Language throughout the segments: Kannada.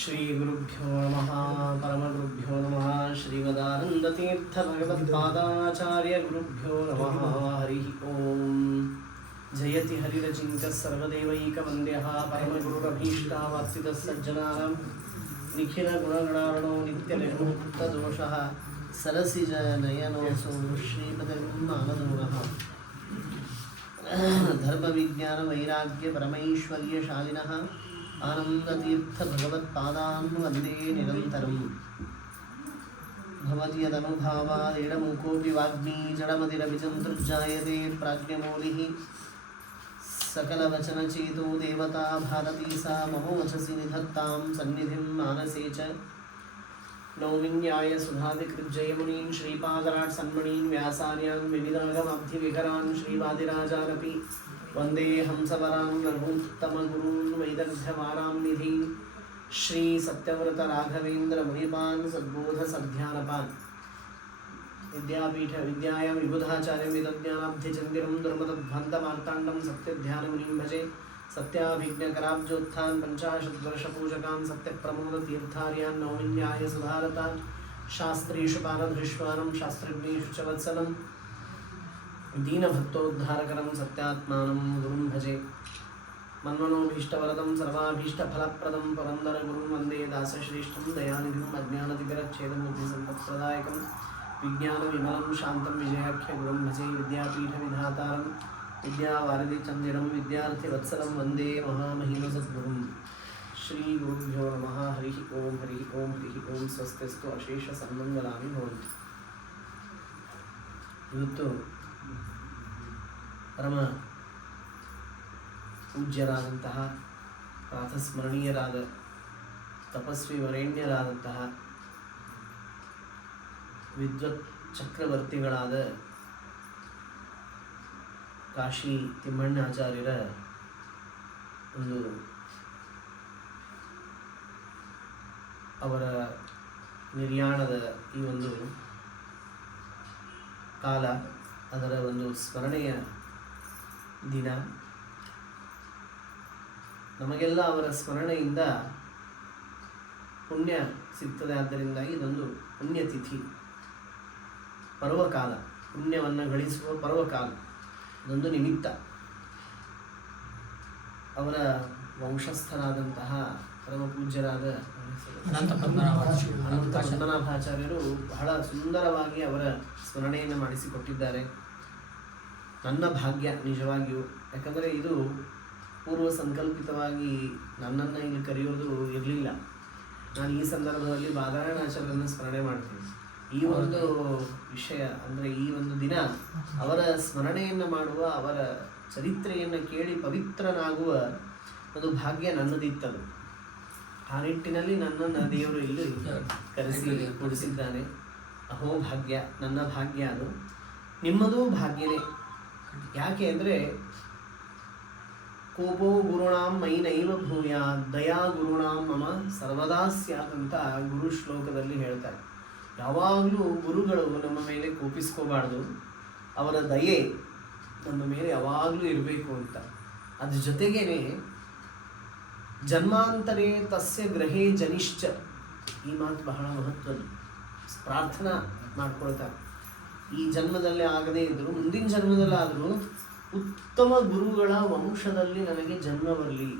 ಶ್ರೀ ಗುರುಭ್ಯೋ ನಮಃ ಪರಮಗುರುಭ್ಯೋ ನಮಃ ಶ್ರೀಮದಾನಂದತೀರ್ಥ ಭಗವತ್ಪಾದಾಚಾರ್ಯ ಗುರುಭ್ಯೋ ನಮಃ ಹರಿ ಓಂ ಜಯತಿ ಹರಿರಚಿಂತ್ಯ ಸರ್ವದೇವೈಕವಂದ್ಯಃ ಪರಮಗುರುರಭೀಷ್ಟಾವಾಪ್ತಿತಃ ಸಜ್ಜನಾನಾಂ ನಿಖಿಲ ಗುಣಗಣಾರ್ಣೋ ನಿತ್ಯನಿರ್ಮುಕ್ತದೋಷಃ ಸರಸಿಜ ನಯನೋऽಸೌ ಶ್ರೀಪತಿರ್ಮಾನದೋನಃ ಧರ್ಮವಿಜ್ಞಾನ ವೈರಾಗ್ಯ ಪರಮೈಶ್ವರ್ಯಶಾಲಿನಃ ಆನಂದತೀರ್ಥ ಭಗವತ್ಪಾದಾನ್ ವಂದೇ ನಿರಂತರಂ ಭವತಿ ಯದನುಭಾವಾದೇಡಮೂಕೋऽಪಿ ವಾಗ್ಮೀ ಜಡಮತಿರವಿಚಂತೃಜ್ಜಾಯತೆ ಪ್ರಾಜ್ಞಮೌಲಿಃ सकलवचनचेतो देवता भारती सा मम वचसि निधत्तां सन्निधिं मानसे च नौमिन्याय सुधादिकृज्जयमुनीन् श्रीपादराट् सन्मणीन् व्यासार्यान् विविधागमब्धिविकरान् श्रीवादिराजानपि वन्दे हंसवरान् रघूत्तमगुरून् वैदग्ध्यवारां निधीन् श्रीसत्यव्रतराघवेन्द्रमुनिपान् सद्बोधसध्यानपान् विद्यापीठ विद्यायां विबुधाचार्यं विदज्ञानाब्धिचन्दिरं दुर्मदध्वन्तमार्ताण्डं सत्यध्यानमुनिं भजे सत्याभिज्ञकराब्जोत्थान् पञ्चाशद्वर्षपूजकान् सत्यप्रमोदतीर्थार्यान् नौमिन्याय सुधारतान् शास्त्रेषु पारदृश्वानं शास्त्रज्ञेषु च वत्सलं दीनभक्तोद्धारकरं सत्यात्मानं गुरुं भजे मन्मनोभीष्टवरदं सर्वाभीष्टफलप्रदं पुरन्दरगुरुं वन्दे दासश्रेष्ठं दयानिधिं अज्ञानतिमिरच्छेदमुक्तिसम्पत्प्रदायकं विज्ञानविमलं शान्तं विजयाख्यगुरुं भजे विद्यापीठविधातारं विद्यावारिधिचन्दिरं विद्यार्थिवत्सलं वन्दे महामहिमसद्गुरुं श्रीगुरुभ्यो नमः हरिः ओं हरिः ओं हरिः ओं स्वस्तिस्तु अशेषसन्मङ्गलानि भवन्तु। ಇವತ್ತು ಪರಮ ಪೂಜ್ಯರಾದಂತಹ ಪ್ರಾತಸ್ಮರಣೀಯರಾದ ತಪಸ್ವಿ ವರೇಣ್ಯರಾದಂತಹ ವಿದ್ವತ್ ಚಕ್ರವರ್ತಿಗಳಾದ ಕಾಶಿ ತಿಮ್ಮಣ್ಣಾಚಾರ್ಯರ ಒಂದು ಅವರ ನಿರ್ಯಾಣದ ಈ ಒಂದು ಕಾಲ, ಅದರ ಒಂದು ಸ್ಮರಣೆಯ ದಿನ. ನಮಗೆಲ್ಲ ಅವರ ಸ್ಮರಣೆಯಿಂದ ಪುಣ್ಯ ಸಿಗ್ತದೆ. ಆದ್ದರಿಂದ ಇದೊಂದು ಪುಣ್ಯತಿಥಿ, ಪರ್ವಕಾಲ, ಪುಣ್ಯವನ್ನು ಗಳಿಸುವ ಪರ್ವಕಾಲ, ಇದೊಂದು ನಿಮಿತ್ತ. ಅವರ ವಂಶಸ್ಥರಾದಂತಹ ಪರಮ ಪೂಜ್ಯರಾದ ಅನಂತ ಪದ್ಮನಾಭಾಚಾರ್ಯರು ಬಹಳ ಸುಂದರವಾಗಿ ಅವರ ಸ್ಮರಣೆಯನ್ನು ಮಾಡಿಸಿಕೊಟ್ಟಿದ್ದಾರೆ. ನನ್ನ ಭಾಗ್ಯ ನಿಜವಾಗಿಯೂ, ಯಾಕಂದರೆ ಇದು ಪೂರ್ವ ಸಂಕಲ್ಪಿತವಾಗಿ ನನ್ನನ್ನು ಇಲ್ಲಿ ಕರೆಯೋದು ಇರಲಿಲ್ಲ. ನಾನು ಈ ಸಂದರ್ಭದಲ್ಲಿ ಬಾದರಾಯಣಾಚಾರ್ಯರನ್ನು ಸ್ಮರಣೆ ಮಾಡ್ತೀನಿ. ಈ ಒಂದು ವಿಷಯ ಅಂದರೆ ಈ ಒಂದು ದಿನ ಅವರ ಸ್ಮರಣೆಯನ್ನು ಮಾಡುವ, ಅವರ ಚರಿತ್ರೆಯನ್ನು ಕೇಳಿ ಪವಿತ್ರನಾಗುವ ಒಂದು ಭಾಗ್ಯ ನನ್ನದಿತ್ತದು. ಆ ನಿಟ್ಟಿನಲ್ಲಿ ನನ್ನನ್ನು ದೇವರು ಇಲ್ಲಿ ಕರೆಸಿ ಕೊಡಿಸಿದ್ದಾನೆ. ಅಹೋ ಭಾಗ್ಯ, ನನ್ನ ಭಾಗ್ಯ ಅದು, ನಿಮ್ಮದೂ ಭಾಗ್ಯನೇ. ಯಾಕೆ ಅಂದರೆ ಕೋಪೋ ಗುರುಣಾಂ ಮೈ ನೈವ ಭೂಯ ದಯಾ ಗುರುಣಾಂ ಮಮ ಸರ್ವದಾ ಸ್ಯಾತ್ ಅಂತ ಗುರು ಶ್ಲೋಕದಲ್ಲಿ ಹೇಳ್ತಾರೆ. ಯಾವಾಗಲೂ ಗುರುಗಳು ನಮ್ಮ ಮೇಲೆ ಕೋಪಿಸ್ಕೋಬಾರ್ದು, ಅವರ ದಯೆ ನಮ್ಮ ಮೇಲೆ ಯಾವಾಗಲೂ ಇರಬೇಕು ಅಂತ. ಅದ್ರ ಜೊತೆಗೇನೆ ಜನ್ಮಾಂತರೇ ತಸ್ಯ ಗ್ರಹೇ ಜನಿಶ್ಚ, ಈ ಮಾತು ಬಹಳ ಮಹತ್ವದ್ದು. ಪ್ರಾರ್ಥನಾ ಮಾಡ್ಕೊಳ್ತಾರೆ, ಈ ಜನ್ಮದಲ್ಲಿ ಆಗದೇ ಇದ್ದರೂ ಮುಂದಿನ ಜನ್ಮದಲ್ಲಾದರೂ ಉತ್ತಮ ಗುರುಗಳ ವಂಶದಲ್ಲಿ ನನಗೆ ಜನ್ಮ ಬರಲಿ.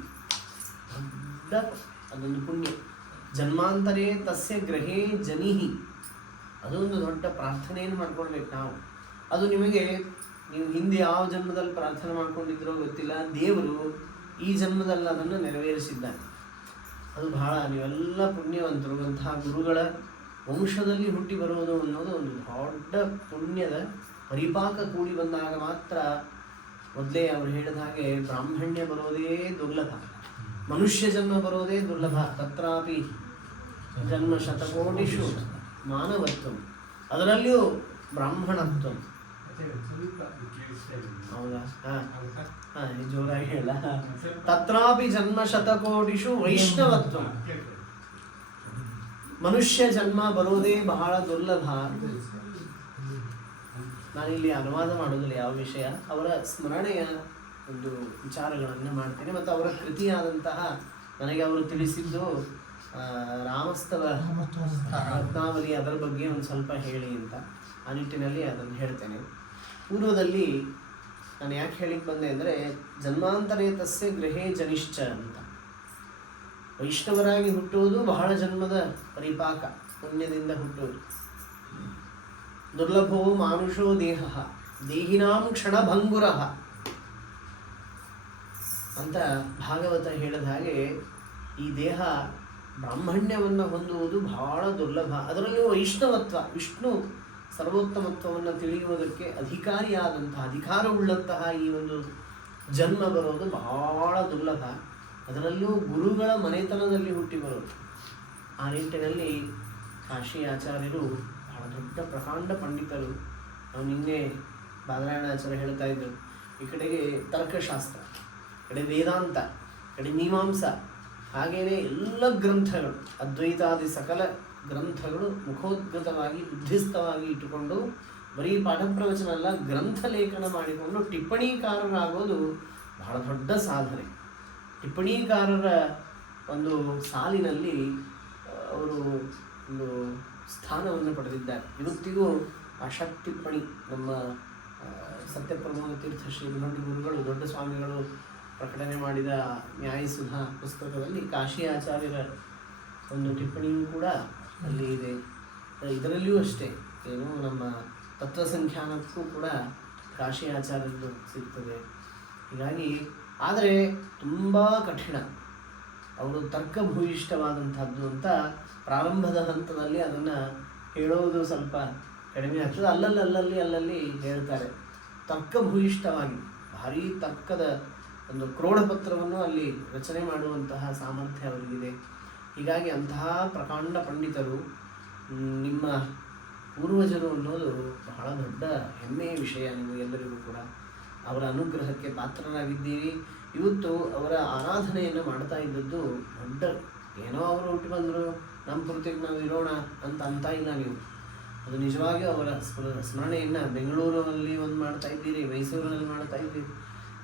ದೊಡ್ಡ ಅದೊಂದು ಪುಣ್ಯ. ಜನ್ಮಾಂತರೇ ತಸ್ಯ ಗ್ರಹೇ ಜನಿಹಿ, ಅದೊಂದು ದೊಡ್ಡ ಪ್ರಾರ್ಥನೆಯನ್ನು ಮಾಡ್ಕೊಳ್ಬೇಕು ನಾವು. ಅದು ನಿಮಗೆ, ನೀವು ಹಿಂದೆ ಯಾವ ಜನ್ಮದಲ್ಲಿ ಪ್ರಾರ್ಥನೆ ಮಾಡ್ಕೊಂಡಿದ್ರೋ ಗೊತ್ತಿಲ್ಲ, ದೇವರು ಈ ಜನ್ಮದಲ್ಲಿ ಅದನ್ನು ನೆರವೇರಿಸಿದ್ದಾನೆ. ಅದು ಬಹಳ, ನೀವೆಲ್ಲ ಪುಣ್ಯವಂತರು. ಅಂತಹ ಗುರುಗಳ ವಂಶದಲ್ಲಿ ಹುಟ್ಟಿ ಬರುವುದು ಅನ್ನೋದು ಒಂದು ದೊಡ್ಡ ಪುಣ್ಯದ ಪರಿಪಾಕ ಕೂಡಿ ಬಂದಾಗ ಮಾತ್ರ. ಮೊದಲೇ ಅವರು ಹೇಳಿದ ಹಾಗೆ ಬ್ರಾಹ್ಮಣ್ಯ ಬರೋದೇ ದುರ್ಲಭ, ಮನುಷ್ಯ ಜನ್ಮ ಬರೋದೇ ದುರ್ಲಭ. ತತ್ರಾಪಿ ಜನ್ಮ ಶತಕೋಟಿಷು ಮಾನವತ್ವ, ಅದರಲ್ಲಿಯೂ ಬ್ರಾಹ್ಮಣತ್ವ. ಹೌದಾ? ಜೋರಾಗಿ ಹೇಳ. ತತ್ರಾಪಿ ಜನ್ಮ ಶತಕೋಟಿಷು ವೈಷ್ಣವತ್ವ, ಮನುಷ್ಯ ಜನ್ಮ ಬರೋದೇ ಬಹಳ ದುರ್ಲಭ. ನಾನಿಲ್ಲಿ ಅನುವಾದ ಮಾಡೋದಿಲ್ಲ ಯಾವ ವಿಷಯ, ಅವರ ಸ್ಮರಣೆಯ ಒಂದು ವಿಚಾರಗಳನ್ನು ಮಾಡ್ತೇನೆ. ಮತ್ತು ಅವರ ಕೃತಿಯಾದಂತಹ ನನಗೆ ಅವರು ತಿಳಿಸಿದ್ದು ರಾಮಸ್ತವ ರತ್ನಾವಲಿ, ಅದರ ಬಗ್ಗೆ ಒಂದು ಸ್ವಲ್ಪ ಹೇಳಿ ಅಂತ. ಆ ನಿಟ್ಟಿನಲ್ಲಿ ಅದನ್ನು ಹೇಳ್ತೇನೆ. ಪೂರ್ವದಲ್ಲಿ ನಾನು ಯಾಕೆ ಹೇಳಿಕ್ಕೆ ಬಂದೆ ಅಂದರೆ, ಜನ್ಮಾಂತರೇತಸ್ಯ ಗೃಹೇ ಜನಿಶ್ಚ ಅಂತ. ವೈಷ್ಣವರಾಗಿ ಹುಟ್ಟುವುದು ಬಹಳ ಜನ್ಮದ ಪರಿಪಾಕ, ಪುಣ್ಯದಿಂದ ಹುಟ್ಟುವುದು. ದುರ್ಲಭೋ ಮಾನುಷೋ ದೇಹ ದೇಹಿನಾಂ ಕ್ಷಣಭಂಗುರ ಅಂತ ಭಾಗವತ ಹೇಳಿದ ಹಾಗೆ, ಈ ದೇಹ ಬ್ರಾಹ್ಮಣ್ಯವನ್ನು ಹೊಂದುವುದು ಬಹಳ ದುರ್ಲಭ. ಅದರಲ್ಲೂ ವೈಷ್ಣವತ್ವ, ವಿಷ್ಣು ಸರ್ವೋತ್ತಮತ್ವವನ್ನು ತಿಳಿಯುವುದಕ್ಕೆ ಅಧಿಕಾರವುಳ್ಳಂತಹ ಈ ಒಂದು ಜನ್ಮ ಬರೋದು ಬಹಳ ದುರ್ಲಭ. ಅದರಲ್ಲೂ ಗುರುಗಳ ಮನೆತನದಲ್ಲಿ ಹುಟ್ಟಿ ಬರೋದು. ಆ ನಿಟ್ಟಿನಲ್ಲಿ ಕಾಶಿ ಆಚಾರ್ಯರು ಬಹಳ ದೊಡ್ಡ ಪ್ರಕಾಂಡ ಪಂಡಿತರು. ನಾವು ನಿನ್ನೆ ಬಾದರಾಯಣಾಚಾರ್ಯ ಹೇಳ್ತಾ ಇದ್ದರು, ಈ ಕಡೆಗೆ ತರ್ಕಶಾಸ್ತ್ರ, ಕಡೆ ವೇದಾಂತ, ಕಡೆ ಮೀಮಾಂಸ, ಹಾಗೆಯೇ ಎಲ್ಲ ಗ್ರಂಥಗಳು, ಅದ್ವೈತಾದಿ ಸಕಲ ಗ್ರಂಥಗಳು ಮುಖೋದ್ಗತವಾಗಿ ಬುದ್ಧಿಸ್ಥವಾಗಿ ಇಟ್ಟುಕೊಂಡು ಬರೀ ಪಾಠ ಪ್ರವಚನ ಅಲ್ಲ, ಗ್ರಂಥ ಲೇಖನ ಮಾಡಿಕೊಂಡು ಟಿಪ್ಪಣಿಕಾರರಾಗೋದು ಬಹಳ ದೊಡ್ಡ ಸಾಧನೆ. ಟಿಪ್ಪಣಿಕಾರರ ಒಂದು ಸಾಲಿನಲ್ಲಿ ಅವರು ಒಂದು ಸ್ಥಾನವನ್ನು ಪಡೆದಿದ್ದಾರೆ. ಇವತ್ತಿಗೂ ಆ ಷಟ್ ಟಿಪ್ಪಣಿ ನಮ್ಮ ಸತ್ಯಪ್ರಮೋದ ತೀರ್ಥ ಶ್ರೀ ದೊಡ್ಡ ಗುರುಗಳು, ದೊಡ್ಡ ಸ್ವಾಮಿಗಳು ಪ್ರಕಟಣೆ ಮಾಡಿದ ನ್ಯಾಯಸುಧಾ ಪುಸ್ತಕದಲ್ಲಿ ಕಾಶಿ ಆಚಾರ್ಯರ ಒಂದು ಟಿಪ್ಪಣಿಯೂ ಕೂಡ ಅಲ್ಲಿ ಇದೆ. ಇದರಲ್ಲಿಯೂ ಅಷ್ಟೇ, ಏನು ನಮ್ಮ ತತ್ವಸಂಖ್ಯಾನಕ್ಕೂ ಕೂಡ ಕಾಶಿ ಆಚಾರ್ಯದ್ದು ಸಿಗ್ತದೆ. ಹೀಗಾಗಿ ಆದರೆ ತುಂಬ ಕಠಿಣ, ಅವರು ತರ್ಕಭೂಯಿಷ್ಠವಾದಂಥದ್ದು ಅಂತ ಪ್ರಾರಂಭದ ಹಂತದಲ್ಲಿ ಅದನ್ನು ಹೇಳೋದು ಸ್ವಲ್ಪ ಕಡಿಮೆ ಆಗ್ತದೆ. ಅಲ್ಲಲ್ಲಿ ಹೇಳ್ತಾರೆ. ತರ್ಕಭೂಯಿಷ್ಠವಾಗಿ ಭಾರೀ ತರ್ಕದ ಒಂದು ಕ್ರೋಢಪತ್ರವನ್ನು ಅಲ್ಲಿ ರಚನೆ ಮಾಡುವಂತಹ ಸಾಮರ್ಥ್ಯ ಅವರಿಗಿದೆ. ಹೀಗಾಗಿ ಅಂತಹ ಪ್ರಕಾಂಡ ಪಂಡಿತರು ನಿಮ್ಮ ಪೂರ್ವಜರು ಅನ್ನೋದು ಬಹಳ ದೊಡ್ಡ ಹೆಮ್ಮೆಯ ವಿಷಯ. ನಿಮಗೆಲ್ಲರಿಗೂ ಕೂಡ ಅವರ ಅನುಗ್ರಹಕ್ಕೆ ಪಾತ್ರರಾಗಿದ್ದೀರಿ. ಇವತ್ತು ಅವರ ಆರಾಧನೆಯನ್ನು ಮಾಡ್ತಾ ಇದ್ದದ್ದು ದೊಡ್ಡ, ಏನೋ ಅವರು ಹುಟ್ಟು ಬಂದರು ನಮ್ಮ ಪೂರ್ತಿಗೆ ನಾವು ಇರೋಣ ಅಂತ ಇಲ್ಲ ನೀವು. ಅದು ನಿಜವಾಗಿಯೂ ಅವರ ಸ್ಮರಣೆಯನ್ನು ಬೆಂಗಳೂರಿನಲ್ಲಿ ಒಂದು ಮಾಡ್ತಾ ಇದ್ದೀರಿ, ಮೈಸೂರಿನಲ್ಲಿ ಮಾಡ್ತಾ ಇದ್ದೀರಿ.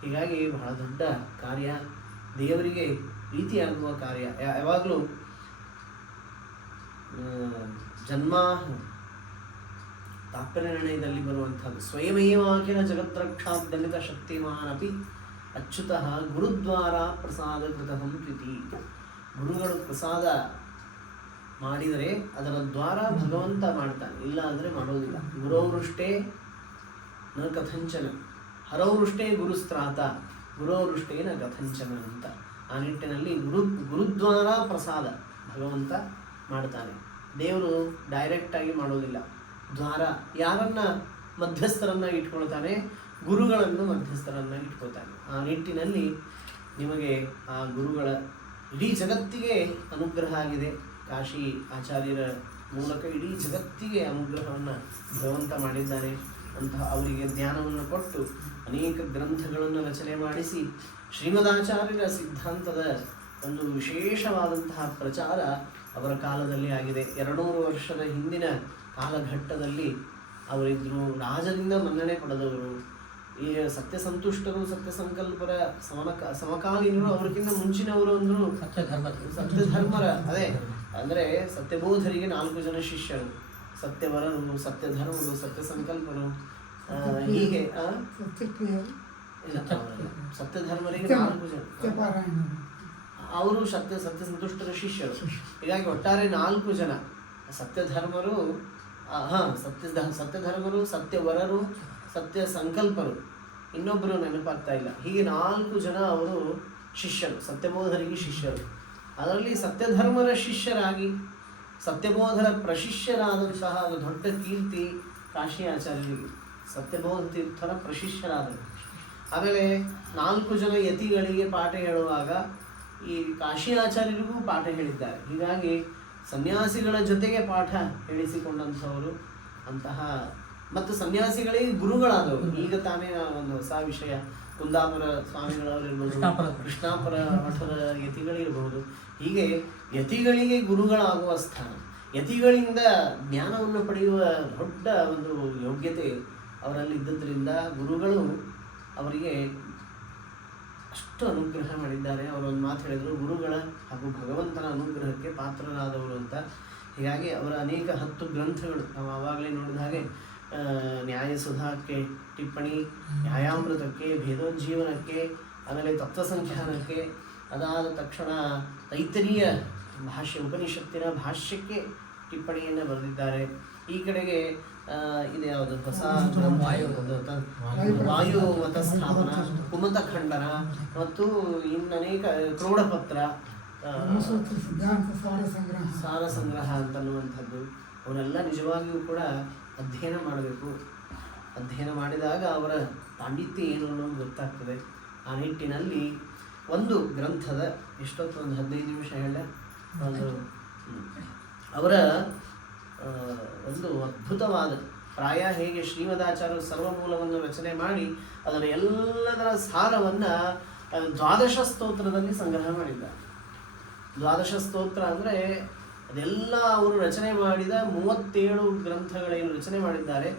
ಹೀಗಾಗಿ ಬಹಳ ದೊಡ್ಡ ಕಾರ್ಯ, ದೇವರಿಗೆ ಪ್ರೀತಿಯಾಗುವ ಕಾರ್ಯ. ಯಾವಾಗಲೂ ಜನ್ಮ ತಾತ್ಪರ್ಯ ನಿರ್ಣಯದಲ್ಲಿ ಬರುವಂಥದ್ದು, ಸ್ವಯಮೇವಾಖಿಲ ಜಗತ್ರಕ್ಷಾದಲಿತ ಶಕ್ತಿಮಾನಪಿ ಅಚ್ಯುತಃ ಗುರುದ್ವಾರ ಪ್ರಸಾದ ಕೃತಹಂ ಪ್ರೀತಿ. ಗುರುಗಳು ಪ್ರಸಾದ ಮಾಡಿದರೆ ಅದರ ದ್ವಾರ ಭಗವಂತ ಮಾಡ್ತಾನೆ, ಇಲ್ಲ ಅಂದರೆ ಮಾಡೋದಿಲ್ಲ. ಗುರೌರುಷ್ಟೇ ನ ಕಥಂಚನ, ಹರೌರುಷ್ಟೇ ಗುರುಸ್ತ್ರಾತ, ಗುರೌರುಷ್ಟೇ ನ ಕಥಂಚನ ಅಂತ. ಆ ನಿಟ್ಟಿನಲ್ಲಿ ಗುರುದ್ವಾರ ಪ್ರಸಾದ ಭಗವಂತ ಮಾಡ್ತಾನೆ. ದೇವರು ಡೈರೆಕ್ಟಾಗಿ ಮಾಡೋದಿಲ್ಲ. ದ್ವಾರ ಯಾರನ್ನ ಮಧ್ಯಸ್ಥರನ್ನ ಇಟ್ಕೊಳ್ತಾನೆ, ಗುರುಗಳನ್ನು ಮಧ್ಯಸ್ಥರನ್ನ ಇಟ್ಕೊಳ್ತಾನೆ. ಆ ನಿಟ್ಟಿನಲ್ಲಿ ನಿಮಗೆ ಆ ಗುರುಗಳ ಇಡೀ ಜಗತ್ತಿಗೆ ಅನುಗ್ರಹ ಆಗಿದೆ. ಕಾಶಿ ಆಚಾರ್ಯರ ಮೂಲಕ ಇಡೀ ಜಗತ್ತಿಗೆ ಅನುಗ್ರಹವನ್ನು ಭಗವಂತ ಮಾಡಿದ್ದಾನೆ. ಅಂತಹ ಅವರಿಗೆ ಜ್ಞಾನವನ್ನು ಕೊಟ್ಟು ಅನೇಕ ಗ್ರಂಥಗಳನ್ನು ರಚನೆ ಮಾಡಿಸಿ ಶ್ರೀಮದಾಚಾರ್ಯರ ಸಿದ್ಧಾಂತದ ಒಂದು ವಿಶೇಷವಾದಂತಹ ಪ್ರಚಾರ ಅವರ ಕಾಲದಲ್ಲಿ ಆಗಿದೆ. 200 ವರ್ಷದ ಹಿಂದಿನ ಕಾಲಘಟ್ಟದಲ್ಲಿ ಅವರಿದ್ದರು. ರಾಜರಿಂದ ಮನ್ನಣೆ ಪಡೆದವರು. ಈ ಸತ್ಯಸಂತುಷ್ಟರು, ಸತ್ಯಸಂಕಲ್ಪರ ಸಮಕಾಲೀನರು, ಅವ್ರಿಗಿಂತ ಮುಂಚಿನವರು ಅಂದರು ಸತ್ಯಧರ್ಮರ. ಅದೇ ಅಂದರೆ ಸತ್ಯಬೋಧರಿಗೆ 4 ಜನ ಶಿಷ್ಯರು, ಸತ್ಯವರರು, ಸತ್ಯಧರ್ಮರು, ಸತ್ಯಸಂಕಲ್ಪರು, ಹೀಗೆ ಸತ್ಯಧರ್ಮರಿಗೆ 4 ಜನ ಅವರು ಸತ್ಯಸಂತುಷ್ಟರ ಶಿಷ್ಯರು. ಹೀಗಾಗಿ ಒಟ್ಟಾರೆ 4 ಜನ ಸತ್ಯಧರ್ಮರು, ಸತ್ಯಧರ್ಮರು, ಸತ್ಯವರರು, ಸತ್ಯ ಸಂಕಲ್ಪರು, ಇನ್ನೊಬ್ಬರು ನೆನಪಾಗ್ತಾ ಇಲ್ಲ. ಹೀಗೆ 4 ಜನ ಅವರು ಶಿಷ್ಯರು, ಸತ್ಯಬೋಧರಿಗೆ ಶಿಷ್ಯರು. ಅದರಲ್ಲಿ ಸತ್ಯಧರ್ಮರ ಶಿಷ್ಯರಾಗಿ ಸತ್ಯಬೋಧರ ಪ್ರಶಿಷ್ಯರಾದಂತಹ ದೊಡ್ಡ ಕೀರ್ತಿ ಕಾಶಿ ಆಚಾರ್ಯರಿಗೆ, ಸತ್ಯಬೋಧ ತೀರ್ಥರ ಪ್ರಶಿಷ್ಯರಾದರು. ಆಮೇಲೆ 4 ಜನ ಯತಿಗಳಿಗೆ ಪಾಠ ಹೇಳುವಾಗ ಈ ಕಾಶಿ ಆಚಾರ್ಯರಿಗೂ ಪಾಠ ಹೇಳಿದ್ದಾರೆ. ಹೀಗಾಗಿ ಸನ್ಯಾಸಿಗಳ ಜೊತೆಗೆ ಪಾಠ ಹೇಳಿಸಿಕೊಂಡಂಥವರು ಅಂತಹ, ಮತ್ತು ಸನ್ಯಾಸಿಗಳಿಗೆ ಗುರುಗಳಾದವರು. ಈಗ ತಾನೇ ಒಂದು ಹೊಸ ವಿಷಯ, ಕುಂದಾಪುರ ಸ್ವಾಮಿಗಳವರಿರ್ಬೋದು, ಕೃಷ್ಣಾಪುರ ಮಠದ ಯತಿಗಳಿರ್ಬೋದು. ಹೀಗೆ ಯತಿಗಳಿಗೆ ಗುರುಗಳಾಗುವ ಸ್ಥಾನ, ಯತಿಗಳಿಂದ ಜ್ಞಾನವನ್ನು ಪಡೆಯುವ ದೊಡ್ಡ ಒಂದು ಯೋಗ್ಯತೆ ಅವರಲ್ಲಿ ಇದ್ದದ್ರಿಂದ ಗುರುಗಳು ಅವರಿಗೆ ಎಷ್ಟು ಅನುಗ್ರಹ ಮಾಡಿದ್ದಾರೆ. ಅವರೊಂದು ಮಾತು ಹೇಳಿದರು, ಗುರುಗಳ ಹಾಗೂ ಭಗವಂತನ ಅನುಗ್ರಹಕ್ಕೆ ಪಾತ್ರರಾದವರು ಅಂತ. ಹೀಗಾಗಿ ಅವರ ಅನೇಕ 10 ಗ್ರಂಥಗಳು ನಾವು ಆವಾಗಲೇ ನೋಡಿದ ಹಾಗೆ ನ್ಯಾಯಸುಧಾಕ್ಕೆ ಟಿಪ್ಪಣಿ, ನ್ಯಾಯಾಮೃತಕ್ಕೆ, ಭೇದೋಜ್ಜೀವನಕ್ಕೆ, ಆಮೇಲೆ ತತ್ವಸಂಖ್ಯಾನಕ್ಕೆ, ಅದಾದ ತಕ್ಷಣ ತೈತರೀಯ ಭಾಷ್ಯ ಉಪನಿಷತ್ತಿನ ಭಾಷ್ಯಕ್ಕೆ ಟಿಪ್ಪಣಿಯನ್ನು ಬರೆದಿದ್ದಾರೆ. ಈ ಕಡೆಗೆ ಇದು ಯಾವುದು ಹೊಸ ವಾಯು ಮತ ಸ್ಥಾಪನ, ಕುಮತ ಖಂಡನ ಮತ್ತು ಇನ್ನನೇಕ ಕ್ರೋಢಪತ್ರ, ಸಾರ ಸಂಗ್ರಹ ಅಂತನ್ನುವಂಥದ್ದು. ಅವರೆಲ್ಲ ನಿಜವಾಗಿಯೂ ಕೂಡ ಅಧ್ಯಯನ ಮಾಡಬೇಕು. ಅಧ್ಯಯನ ಮಾಡಿದಾಗ ಅವರ ಪಾಂಡಿತ್ಯ ಏನು ಅನ್ನೋದು ಗೊತ್ತಾಗ್ತದೆ. ಆ ನಿಟ್ಟಿನಲ್ಲಿ ಒಂದು ಗ್ರಂಥದ ಎಷ್ಟೊತ್ತು ಒಂದು 15 ನಿಮಿಷ ಹೇಳ ಒಂದು ಅವರ ಒಂದು ಅದ್ಭುತವಾದ ಪ್ರಾಯ ಹೇಗೆ ಶ್ರೀಮದಾಚಾರ್ಯರು ಸರ್ವಮೂಲವನ್ನು ರಚನೆ ಮಾಡಿ ಅದರ ಎಲ್ಲದರ ಸಾರವನ್ನು 12 ಸ್ತೋತ್ರದಲ್ಲಿ ಸಂಗ್ರಹ ಮಾಡಿದ್ದಾರೆ. 12 ಸ್ತೋತ್ರ ಅಂದರೆ ಅದೆಲ್ಲ ಅವರು ರಚನೆ ಮಾಡಿದ 37 ಗ್ರಂಥಗಳೇನು ರಚನೆ ಮಾಡಿದ್ದಾರೆ,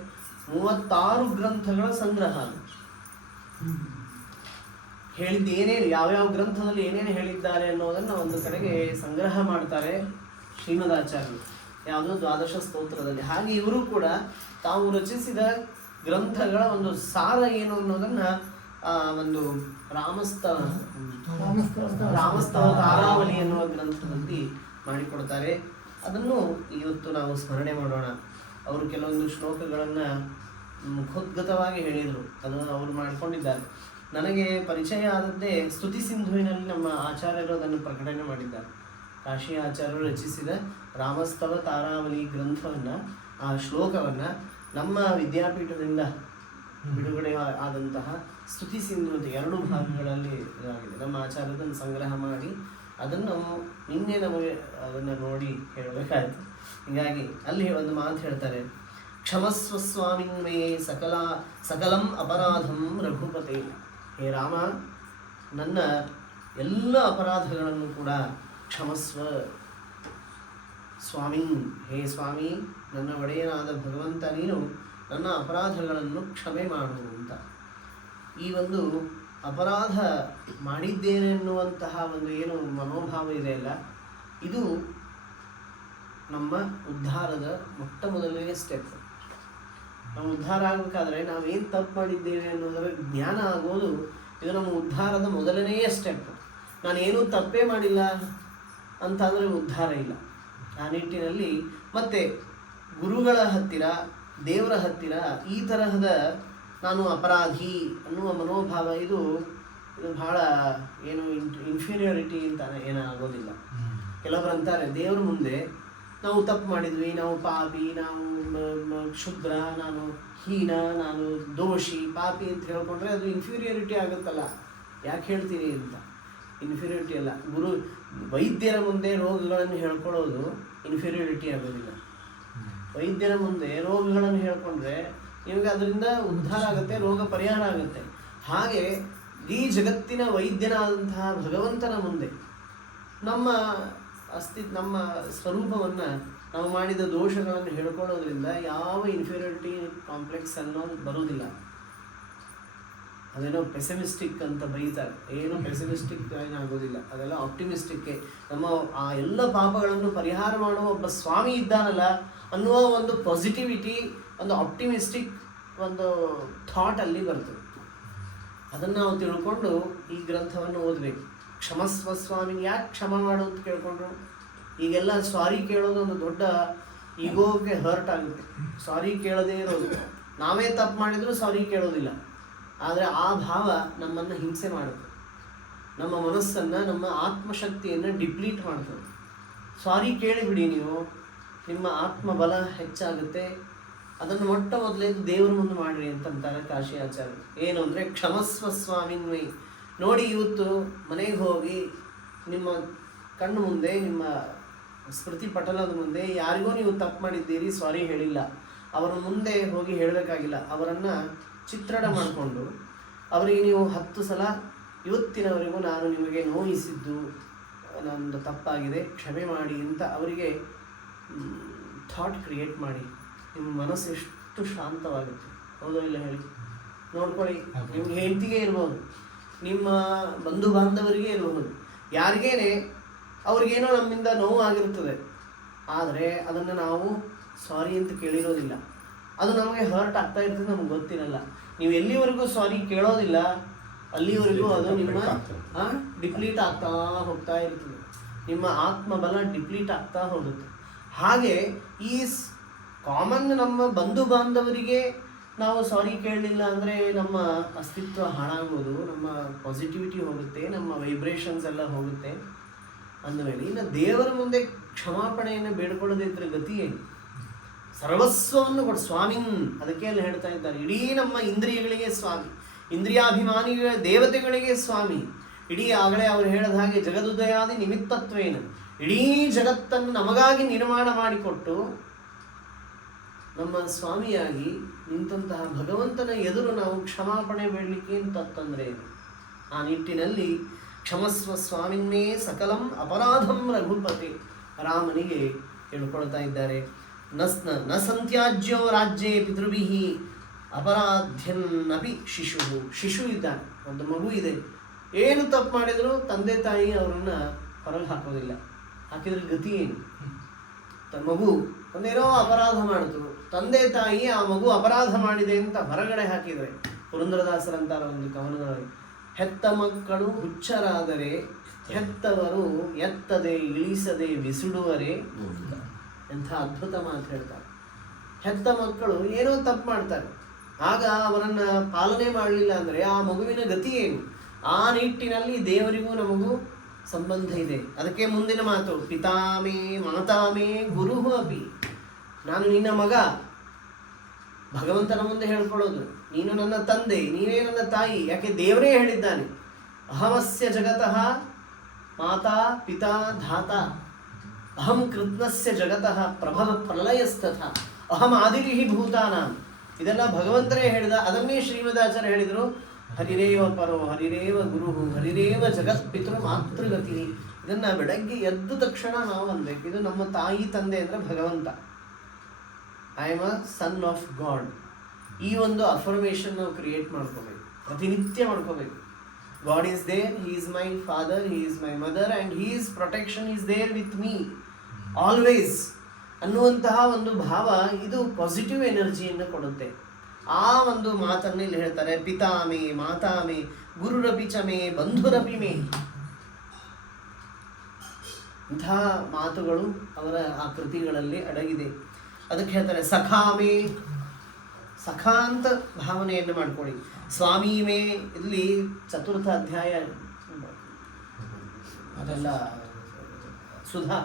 36 ಗ್ರಂಥಗಳ ಸಂಗ್ರಹ. ಹೇಳಿದ್ದು ಏನೇನು ಯಾವ್ಯಾವ ಗ್ರಂಥದಲ್ಲಿ ಏನೇನು ಹೇಳಿದ್ದಾರೆ ಅನ್ನೋದನ್ನು ಒಂದು ಕಡೆಗೆ ಸಂಗ್ರಹ ಮಾಡ್ತಾರೆ ಶ್ರೀಮದಾಚಾರ್ಯರು, ಯಾವುದೋ 12 ಸ್ತೋತ್ರದಲ್ಲಿ. ಹಾಗೆ ಇವರು ಕೂಡ ತಾವು ರಚಿಸಿದ ಗ್ರಂಥಗಳ ಒಂದು ಸಾರ ಏನು ಅನ್ನೋದನ್ನು ಒಂದು ರಾಮಸ್ತವ ತಾರಾವಳಿ ಎನ್ನುವ ಗ್ರಂಥದಲ್ಲಿ ಮಾಡಿಕೊಡ್ತಾರೆ. ಅದನ್ನು ಇವತ್ತು ನಾವು ಸ್ಮರಣೆ ಮಾಡೋಣ. ಅವರು ಕೆಲವೊಂದು ಶ್ಲೋಕಗಳನ್ನು ಮುಖೋದ್ಗತವಾಗಿ ಹೇಳಿದರು, ಅದನ್ನು ಅವರು ಮಾಡಿಕೊಂಡಿದ್ದಾರೆ. ನನಗೆ ಪರಿಚಯ ಆದದ್ದೇ ಸ್ತುತಿ ಸಿಂಧುವಿನಲ್ಲಿ ನಮ್ಮ ಆಚಾರ್ಯರು ಅದನ್ನು ಪ್ರಕಟಣೆ ಮಾಡಿದ್ದಾರೆ. ಕಾಶಿ ಆಚಾರ್ಯರು ರಚಿಸಿದ ರಾಮಸ್ತವ ತಾರಾವಳಿ ಗ್ರಂಥವನ್ನು, ಆ ಶ್ಲೋಕವನ್ನು ನಮ್ಮ ವಿದ್ಯಾಪೀಠದಿಂದ ಬಿಡುಗಡೆ ಆದಂತಹ ಸ್ತುತಿ ಸಿಂಧು ಅಂತ 2 ಭಾಗಗಳಲ್ಲಿ ಇದಾಗಿದೆ. ನಮ್ಮ ಆಚಾರ್ಯದನ್ನು ಸಂಗ್ರಹ ಮಾಡಿ ಅದನ್ನು ನಿನ್ನೆ ನಮಗೆ ಅದನ್ನು ನೋಡಿ ಹೇಳಬೇಕಾಯಿತು. ಹೀಗಾಗಿ ಅಲ್ಲಿ ಒಂದು ಮಾತು ಹೇಳ್ತಾರೆ, ಕ್ಷಮಸ್ವ ಸ್ವಾಮಿನ್ಮೇ ಸಕಲಂ ಅಪರಾಧಂ ರಘುಪತೆ. ಹೇ ರಾಮ, ನನ್ನ ಎಲ್ಲ ಅಪರಾಧಗಳನ್ನು ಕೂಡ ಕ್ಷಮಸ್ವ. ಸ್ವಾಮಿನ್, ಹೇ ಸ್ವಾಮಿ, ನನ್ನ ಒಡೆಯನಾದ ಭಗವಂತ ನೀನು ನನ್ನ ಅಪರಾಧಗಳನ್ನು ಕ್ಷಮೆ ಮಾಡು ಅಂತ. ಈ ಒಂದು ಅಪರಾಧ ಮಾಡಿದ್ದೇನೆ ಎನ್ನುವಂತಹ ಒಂದು ಏನು ಮನೋಭಾವ ಇದೆಯಲ್ಲ, ಇದು ನಮ್ಮ ಉದ್ಧಾರದ ಮೊದಲನೇ ಸ್ಟೆಪ್. ನಾವು ಉದ್ಧಾರ ಆಗಬೇಕಾದ್ರೆ ನಾವೇನು ತಪ್ಪು ಮಾಡಿದ್ದೇವೆ ಅನ್ನೋದರ ಜ್ಞಾನ ಆಗೋದು ಇದು ನಮ್ಮ ಉದ್ಧಾರದ ಮೊದಲನೆಯ ಸ್ಟೆಪ್. ನಾನೇನೂ ತಪ್ಪೇ ಮಾಡಿಲ್ಲ ಅಂತಾದರೆ ಉದ್ಧಾರ ಇಲ್ಲ. ಆ ನಿಟ್ಟಿನಲ್ಲಿ ಮತ್ತೆ ಗುರುಗಳ ಹತ್ತಿರ, ದೇವರ ಹತ್ತಿರ ಈ ತರಹದ ನಾನು ಅಪರಾಧಿ ಅನ್ನುವ ಮನೋಭಾವ ಇದು ಬಹಳ ಏನು ಇನ್ಫೀರಿಯಾರಿಟಿ ಅಂತ ಏನಾಗೋದಿಲ್ಲ. ಕೆಲವರು ಅಂತಾರೆ ದೇವರ ಮುಂದೆ ನಾವು ತಪ್ಪು ಮಾಡಿದ್ವಿ, ನಾವು ಪಾಪಿ, ನಾವು ಕ್ಷುದ್ರ, ನಾನು ಹೀನ, ನಾನು ದೋಷಿ, ಪಾಪಿ ಅಂತ ಹೇಳ್ಕೊಂಡ್ರೆ ಅದು ಇನ್ಫೀರಿಯಾರಿಟಿ ಆಗುತ್ತಲ್ಲ. ಯಾಕೆ ಹೇಳ್ತೀನಿ ಅಂತ, ಇನ್ಫೀರಿಯಾರಿಟಿ ಅಲ್ಲ. ವೈದ್ಯರ ಮುಂದೆ ರೋಗಗಳನ್ನು ಹೇಳ್ಕೊಳ್ಳೋದು ಇನ್ಫೀರಿಯಾರಿಟಿ ಆಗೋದಿಲ್ಲ. ವೈದ್ಯರ ಮುಂದೆ ರೋಗಗಳನ್ನು ಹೇಳ್ಕೊಂಡ್ರೆ ನಿಮಗೆ ಅದರಿಂದ ಉದ್ಧಾರ ಆಗುತ್ತೆ, ರೋಗ ಪರಿಹಾರ ಆಗುತ್ತೆ. ಹಾಗೆ ಈ ಜಗತ್ತಿನ ವೈದ್ಯನಾದಂತಹ ಭಗವಂತನ ಮುಂದೆ ನಮ್ಮ ನಮ್ಮ ಸ್ವರೂಪವನ್ನು, ನಾವು ಮಾಡಿದ ದೋಷಗಳನ್ನು ಹೇಳ್ಕೊಳ್ಳೋದ್ರಿಂದ ಯಾವ ಇನ್ಫೀರಿಯಾರಿಟಿ ಕಾಂಪ್ಲೆಕ್ಸ್ ಅನ್ನೋದು ಬರೋದಿಲ್ಲ. ಅದೇನೋ ಪೆಸಿಮಿಸ್ಟಿಕ್ ಅಂತ ಬೈತಾರೆ, ಏನೋ ಪೆಸಿಮಿಸ್ಟಿಕ್ ಏನಾಗೋದಿಲ್ಲ, ಅದೆಲ್ಲ ಆಪ್ಟಿಮಿಸ್ಟಿಕ್ಕೆ. ನಮ್ಮ ಆ ಎಲ್ಲ ಪಾಪಗಳನ್ನು ಪರಿಹಾರ ಮಾಡುವ ಒಬ್ಬ ಸ್ವಾಮಿ ಇದ್ದಾನಲ್ಲ ಅನ್ನುವ ಒಂದು ಪಾಸಿಟಿವಿಟಿ, ಒಂದು ಆಪ್ಟಿಮಿಸ್ಟಿಕ್ ಒಂದು ಥಾಟ್ ಅಲ್ಲಿ ಬರ್ತದೆ. ಅದನ್ನು ನಾವು ತಿಳ್ಕೊಂಡು ಈ ಗ್ರಂಥವನ್ನು ಓದಬೇಕು. ಕ್ಷಮಸ್ವ ಸ್ವಾಮಿ, ಯಾಕೆ ಕ್ಷಮ ಮಾಡು ಅಂತ ಕೇಳ್ಕೊಂಡ್ರು? ಈಗೆಲ್ಲ ಸಾರಿ ಕೇಳೋದು ಒಂದು ದೊಡ್ಡ ಈಗೋಗೆ ಹರ್ಟ್ ಆಗುತ್ತೆ. ಸಾರಿ ಕೇಳದೇ ಇರೋದು, ನಾವೇ ತಪ್ಪು ಮಾಡಿದರೂ ಸಾರಿ ಕೇಳೋದಿಲ್ಲ. ಆದರೆ ಆ ಭಾವ ನಮ್ಮನ್ನು ಹಿಂಸೆ ಮಾಡುತ್ತೆ, ನಮ್ಮ ಮನಸ್ಸನ್ನು, ನಮ್ಮ ಆತ್ಮಶಕ್ತಿಯನ್ನು ಡಿಪ್ಲೀಟ್ ಮಾಡ್ತದೆ. ಸಾರಿ ಕೇಳಿಬಿಡಿ, ನೀವು ನಿಮ್ಮ ಆತ್ಮಬಲ ಹೆಚ್ಚಾಗುತ್ತೆ. ಅದನ್ನು ಮೊದಲೇದು ದೇವರ ಮುಂದೆ ಮಾಡಿರಿ ಅಂತಂತಾರೆ ಕಾಶಿ ಆಚಾರ್ಯ. ಏನು ಅಂದರೆ ಕ್ಷಮಸ್ವ ಸ್ವಾಮಿನ್ವೈ. ನೋಡಿ, ಇವತ್ತು ಮನೆಗೆ ಹೋಗಿ ನಿಮ್ಮ ಕಣ್ಣು ಮುಂದೆ, ನಿಮ್ಮ ಸ್ಮೃತಿ ಪಟಲದ ಮುಂದೆ ಯಾರಿಗೋ ನೀವು ತಪ್ಪು ಮಾಡಿದ್ದೀರಿ, ಸಾರಿ ಹೇಳಿಲ್ಲ, ಅವರ ಮುಂದೆ ಹೋಗಿ ಹೇಳಬೇಕಾಗಿಲ್ಲ. ಅವರನ್ನು ಚಿತ್ರಣ ಮಾಡಿಕೊಂಡು ಅವರಿಗೆ ನೀವು 10 ಸಲ ಇವತ್ತಿನವರೆಗೂ ನಾನು ನಿಮಗೆ ನೋಯಿಸಿದ್ದು ನನ್ನದು ತಪ್ಪಾಗಿದೆ, ಕ್ಷಮೆ ಮಾಡಿ ಅಂತ ಅವರಿಗೆ ಥಾಟ್ ಕ್ರಿಯೇಟ್ ಮಾಡಿ. ನಿಮ್ಮ ಮನಸ್ಸು ಎಷ್ಟು ಶಾಂತವಾಗುತ್ತೆ, ಹೌದೋ ಇಲ್ಲ ಹೇಳಿ ನೋಡ್ಕೊಳ್ಳಿ. ನಿಮ್ಗೆ ಹೆಂಡತಿಗೆ ಇರ್ಬೋದು, ನಿಮ್ಮ ಬಂಧು ಬಾಂಧವರಿಗೆ ಇರಬಹುದು, ಯಾರಿಗೇನೆ ಅವ್ರಿಗೇನೋ ನಮ್ಮಿಂದ ನೋವು ಆಗಿರ್ತದೆ, ಆದರೆ ಅದನ್ನು ನಾವು ಸಾರಿ ಅಂತ ಕೇಳಿರೋದಿಲ್ಲ. ಅದು ನಮಗೆ ಹರ್ಟ್ ಆಗ್ತಾ ಇರ್ತದೆ, ನಮ್ಗೆ ಗೊತ್ತಿರಲ್ಲ. ನೀವು ಎಲ್ಲಿವರೆಗೂ ಸಾರಿ ಕೇಳೋದಿಲ್ಲ ಅಲ್ಲಿವರೆಗೂ ಅದು ನಿಮ್ಮ ಡಿಪ್ಲೀಟ್ ಆಗ್ತಾ ಹೋಗ್ತಾ ಇರ್ತದೆ, ನಿಮ್ಮ ಆತ್ಮಬಲ ಡಿಪ್ಲೀಟ್ ಆಗ್ತಾ ಹೋಗುತ್ತೆ. ಹಾಗೆ ಈ ಕಾಮನ್ ನಮ್ಮ ಬಂಧು ಬಾಂಧವರಿಗೆ ನಾವು ಸಾರಿ ಕೇಳಲಿಲ್ಲ ಅಂದರೆ ನಮ್ಮ ಅಸ್ತಿತ್ವ ಹಾಳಾಗೋದು, ನಮ್ಮ ಪಾಸಿಟಿವಿಟಿ ಹೋಗುತ್ತೆ, ನಮ್ಮ ವೈಬ್ರೇಷನ್ಸ್ ಎಲ್ಲ ಹೋಗುತ್ತೆ. ಅಂದಮೇಲೆ ಇನ್ನು ದೇವರ ಮುಂದೆ ಕ್ಷಮಾಪಣೆಯನ್ನು ಬೇಡ್ಕೊಳ್ಳೋದಿದ್ರೆ ಗತಿ ಏನು? ಸರ್ವಸ್ವವನ್ನು ಕೊಡು ಸ್ವಾಮಿನ್. ಅದಕ್ಕೆ ಅಲ್ಲಿ ಹೇಳ್ತಾ ಇದ್ದಾರೆ, ಇಡೀ ನಮ್ಮ ಇಂದ್ರಿಯಗಳಿಗೆ ಸ್ವಾಮಿ, ಇಂದ್ರಿಯಾಭಿಮಾನಿಗಳ ದೇವತೆಗಳಿಗೆ ಸ್ವಾಮಿ. ಇಡೀ ಆಗಲೇ ಅವರು ಹೇಳಿದ ಹಾಗೆ ಜಗದುದಯಾದಿ ನಿಮಿತ್ತತ್ವೇನ, ಇಡೀ ಜಗತ್ತನ್ನು ನಮಗಾಗಿ ನಿರ್ಮಾಣ ಮಾಡಿಕೊಟ್ಟು ನಮ್ಮ ಸ್ವಾಮಿಯಾಗಿ ನಿಂತಹ ಭಗವಂತನ ಎದುರು ನಾವು ಕ್ಷಮಾಪಣೆ ಬೇಡಲಿಕ್ಕೆ ಅಂತಂದರೆ ಆ ನಿಟ್ಟಿನಲ್ಲಿ ಕ್ಷಮಸ್ವ ಸ್ವಾಮಿನ್ನೇ ಸಕಲಂ ಅಪರಾಧಂ ರಘುಪತಿ ರಾಮನಿಗೆ ಹೇಳ್ಕೊಳ್ತಾ ಇದ್ದಾರೆ. ನ ಸಂತ್ಯಾಜ್ಯೋ ರಾಜ್ಯೇ ಪಿತೃಭಿ ಅಪರಾಧ್ಯನ್ನಪಿ ಶಿಶು ಇದ್ದಾನೆ, ಒಂದು ಮಗು ಇದೆ. ಏನು ತಪ್ಪು ಮಾಡಿದ್ರು ತಂದೆ ತಾಯಿ ಅವರನ್ನು ಹೊರಗೆ ಹಾಕೋದಿಲ್ಲ. ಹಾಕಿದ್ರೆ ಗತಿ ಏನು? ಮಗು ಒಂದೇನೋ ಅಪರಾಧ ಮಾಡಿದ್ರು, ತಂದೆ ತಾಯಿ ಆ ಮಗು ಅಪರಾಧ ಮಾಡಿದೆ ಅಂತ ಹೊರಗಡೆ ಹಾಕಿದರೆ, ಪುರಂದರದಾಸರಂತಾರ ಒಂದು ಕವನದಲ್ಲಿ, ಹೆತ್ತ ಮಕ್ಕಳು ಹುಚ್ಚರಾದರೆ ಹೆತ್ತವರು ಎತ್ತದೆ ಇಳಿಸದೆ ಬಿಸುಡುವರೆ. ಎಂಥ ಅದ್ಭುತ ಮಾತು ಹೇಳ್ತಾರೆ. ಹೆತ್ತ ಮಕ್ಕಳು ಏನೋ ತಪ್ಪು ಮಾಡ್ತಾರೆ, ಆಗ ಅವರನ್ನು ಪಾಲನೆ ಮಾಡಲಿಲ್ಲ ಅಂದರೆ ಆ ಮಗುವಿನ ಗತಿ ಏನು? ಆ ನಿಟ್ಟಿನಲ್ಲಿ ದೇವರಿಗೂ ನಮಗೂ ಸಂಬಂಧ ಇದೆ. ಅದಕ್ಕೆ ಮುಂದಿನ ಮಾತು, ಪಿತಾಮೇ ಮಾತಾಮೇ ಗುರು ಅಪಿ. ನಾನು ನಿನ್ನ ಮಗ, ಭಗವಂತನ ಮುಂದೆ ಹೇಳ್ಕೊಳ್ಳೋದು, ನೀನು ನನ್ನ ತಂದೆ, ನೀನೇ ನನ್ನ ತಾಯಿ. ಯಾಕೆ ದೇವರೇ ಹೇಳಿದ್ದಾನೆ, ಅಹಮಸ್ಯ ಜಗತಃ ಮಾತಾ ಪಿತಾ ಧಾತ ಅಹಂ ಕೃತ್ನಸ್ಯ ಜಗತಃ ಪ್ರಭವ ಪ್ರಲಯಸ್ತಥ ಅಹಂ ಆದಿರಿಹಿ ಭೂತಾನಾಂ. ಇದೆಲ್ಲ ಭಗವಂತನೇ ಹೇಳಿದ. ಅದನ್ನೇ ಶ್ರೀಮದಾಚಾರ್ಯ ಹೇಳಿದರು, ಹರಿರೇವ ಪರೋ ಹರಿರೇವ ಗುರು ಹರಿರೇವ ಜಗತ್ಪಿತೃ ಮಾತೃಗತಿ. ಇದನ್ನು ಬೆಳಗ್ಗೆ ಎದ್ದು ತಕ್ಷಣ ನಾವು ಅನ್ಬೇಕು, ಇದು ನಮ್ಮ ತಾಯಿ ತಂದೆ ಅಂದರೆ ಭಗವಂತ. I am a son of God. ಈ ಒಂದು ಅಫರ್ಮೇಷನ್ ನಾವು ಕ್ರಿಯೇಟ್ ಮಾಡ್ಕೋಬೇಕು, ಪ್ರತಿನಿತ್ಯ ಮಾಡ್ಕೋಬೇಕು. God is there, he is my father, he is my mother and his protection is there with me always ಅನ್ನುವಂತಹ ಒಂದು ಭಾವ, ಇದು ಪಾಸಿಟಿವ್ ಎನರ್ಜಿಯನ್ನು ಕೊಡುತ್ತೆ. ಆ ಒಂದು ಮಾತನ್ನು ಇಲ್ಲಿ ಹೇಳ್ತಾರೆ, ಪಿತಾಮೇ ಮಾತಾಮೇ ಗುರುರಪಿ ಚ ಮೇ ಬಂಧುರಪಿ ಮೇ. ಇಂಥ ಮಾತುಗಳು ಅವರ ಆ ಕೃತಿಗಳಲ್ಲಿ ಅಡಗಿದೆ. ಅದಕ್ಕೆ ಹೇಳ್ತಾರೆ ಸಖಾಮೇ, ಸಖಾ ಅಂತ ಭಾವನೆಯನ್ನು ಮಾಡ್ಕೊಳ್ಳಿ. ಸ್ವಾಮಿ ಮೇ, ಇಲ್ಲಿ ಚತುರ್ಥ ಅಧ್ಯಾಯ ಅದೆಲ್ಲ ಸುಧಾ,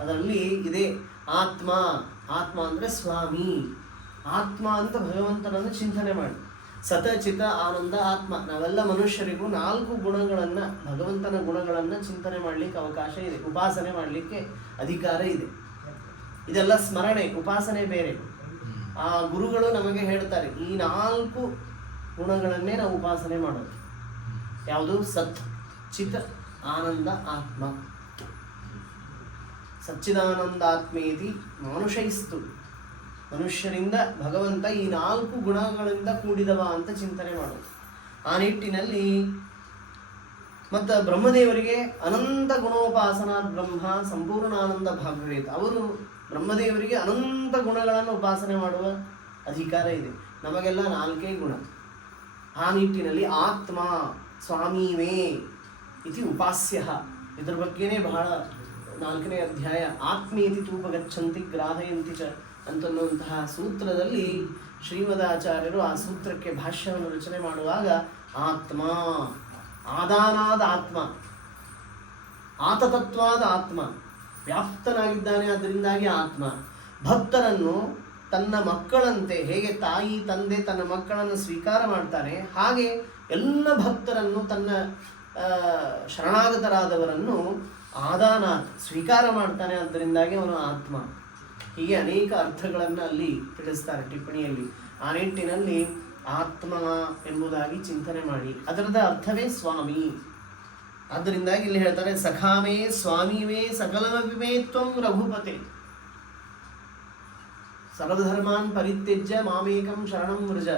ಅದರಲ್ಲಿ ಇದೆ ಆತ್ಮ. ಆತ್ಮ ಅಂದರೆ ಸ್ವಾಮಿ, ಆತ್ಮ ಅಂತ ಭಗವಂತನನ್ನು ಚಿಂತನೆ ಮಾಡಿ. ಸತ ಚಿತ ಆನಂದ ಆತ್ಮ. ನಾವೆಲ್ಲ ಮನುಷ್ಯರಿಗೂ 4 ಗುಣಗಳನ್ನು, ಭಗವಂತನ ಗುಣಗಳನ್ನು ಚಿಂತನೆ ಮಾಡಲಿಕ್ಕೆ ಅವಕಾಶ ಇದೆ, ಉಪಾಸನೆ ಮಾಡಲಿಕ್ಕೆ ಅಧಿಕಾರ ಇದೆ. ಇದೆಲ್ಲ ಸ್ಮರಣೆ, ಉಪಾಸನೆ ಬೇರೆ. ಆ ಗುರುಗಳು ನಮಗೆ ಹೇಳ್ತಾರೆ, ಈ 4 ಗುಣಗಳನ್ನೇ ನಾವು ಉಪಾಸನೆ ಮಾಡೋದು. ಯಾವುದು? ಸತ್ ಚಿತ್ ಆನಂದ ಆತ್ಮ. ಸಚ್ಚಿದಾನಂದಾತ್ಮೇತಿ ಮಾನುಷೈಸ್ತು. ಮನುಷ್ಯರಿಂದ ಭಗವಂತ ಈ 4 ಗುಣಗಳಿಂದ ಕೂಡಿದವ ಅಂತ ಚಿಂತನೆ ಮಾಡೋದು. ಆ ನಿಟ್ಟಿನಲ್ಲಿ ಮತ್ತು ಬ್ರಹ್ಮದೇವರಿಗೆ ಅನಂತ ಗುಣೋಪಾಸನಾ ಬ್ರಹ್ಮ ಸಂಪೂರ್ಣಾನಂದ ಭಾಗವೇತ. ಅವರು ಬ್ರಹ್ಮದೇವರಿಗೆ ಅನಂತ ಗುಣಗಳನ್ನು ಉಪಾಸನೆ ಮಾಡುವ ಅಧಿಕಾರ ಇದೆ. ನಮಗೆಲ್ಲ 4 ಗುಣ. ಆ ನಿಟ್ಟಿನಲ್ಲಿ ಆತ್ಮ ಸ್ವಾಮೀವೇ ಇತಿ ಉಪಾಸ್ಯ. ಇದ್ರ ಬಗ್ಗೆನೇ ಬಹಳ 4ನೇ ಅಧ್ಯಾಯ, ಆತ್ಮೇತಿ ತೂಪಗಚ್ಚಂತಿ ಗ್ರಾಹಯಂತಿ ಚ ಅಂತನ್ನುವಂತಹ ಸೂತ್ರದಲ್ಲಿ ಶ್ರೀಮದಾಚಾರ್ಯರು ಆ ಸೂತ್ರಕ್ಕೆ ಭಾಷ್ಯವನ್ನು ರಚನೆ ಮಾಡುವಾಗ ಆತ್ಮ, ಆದಾನಾದ ಆತ್ಮ, ಆತತತ್ವಾದ ಆತ್ಮ, ವ್ಯಾಪ್ತನಾಗಿದ್ದಾನೆ, ಅದರಿಂದಾಗಿ ಆತ್ಮ. ಭಕ್ತರನ್ನು ತನ್ನ ಮಕ್ಕಳಂತೆ ಹೇಗೆ ತಾಯಿ ತಂದೆ ತನ್ನ ಮಕ್ಕಳನ್ನು ಸ್ವೀಕಾರ ಮಾಡ್ತಾನೆ, ಹಾಗೆ ಎಲ್ಲ ಭಕ್ತರನ್ನು, ತನ್ನ ಶರಣಾಗತರಾದವರನ್ನು ಆದಾನ ಸ್ವೀಕಾರ ಮಾಡ್ತಾನೆ, ಅದರಿಂದಾಗಿ ಅವನು ಆತ್ಮ. ಹೀಗೆ ಅನೇಕ ಅರ್ಥಗಳನ್ನು ಅಲ್ಲಿ ತಿಳಿಸ್ತಾರೆ ಟಿಪ್ಪಣಿಯಲ್ಲಿ. ಆ ನಿಟ್ಟಿನಲ್ಲಿ ಆತ್ಮ ಎಂಬುದಾಗಿ ಚಿಂತನೆ ಮಾಡಿ, ಅದರದ ಅರ್ಥವೇ ಸ್ವಾಮಿ. ಆದ್ದರಿಂದಾಗಿ ಇಲ್ಲಿ ಹೇಳ್ತಾರೆ ಸಖಾಮೇ ಸ್ವಾಮಿವೇ ಸಕಲಮೇ ತ್ವಂ ರಘುಪತೆ ಸರ್ವಧರ್ಮಾನ್ ಪರಿತ್ಯಜ್ಯ ಮಾಮೇಕಂ ಶರಣಂ ವ್ರಜ.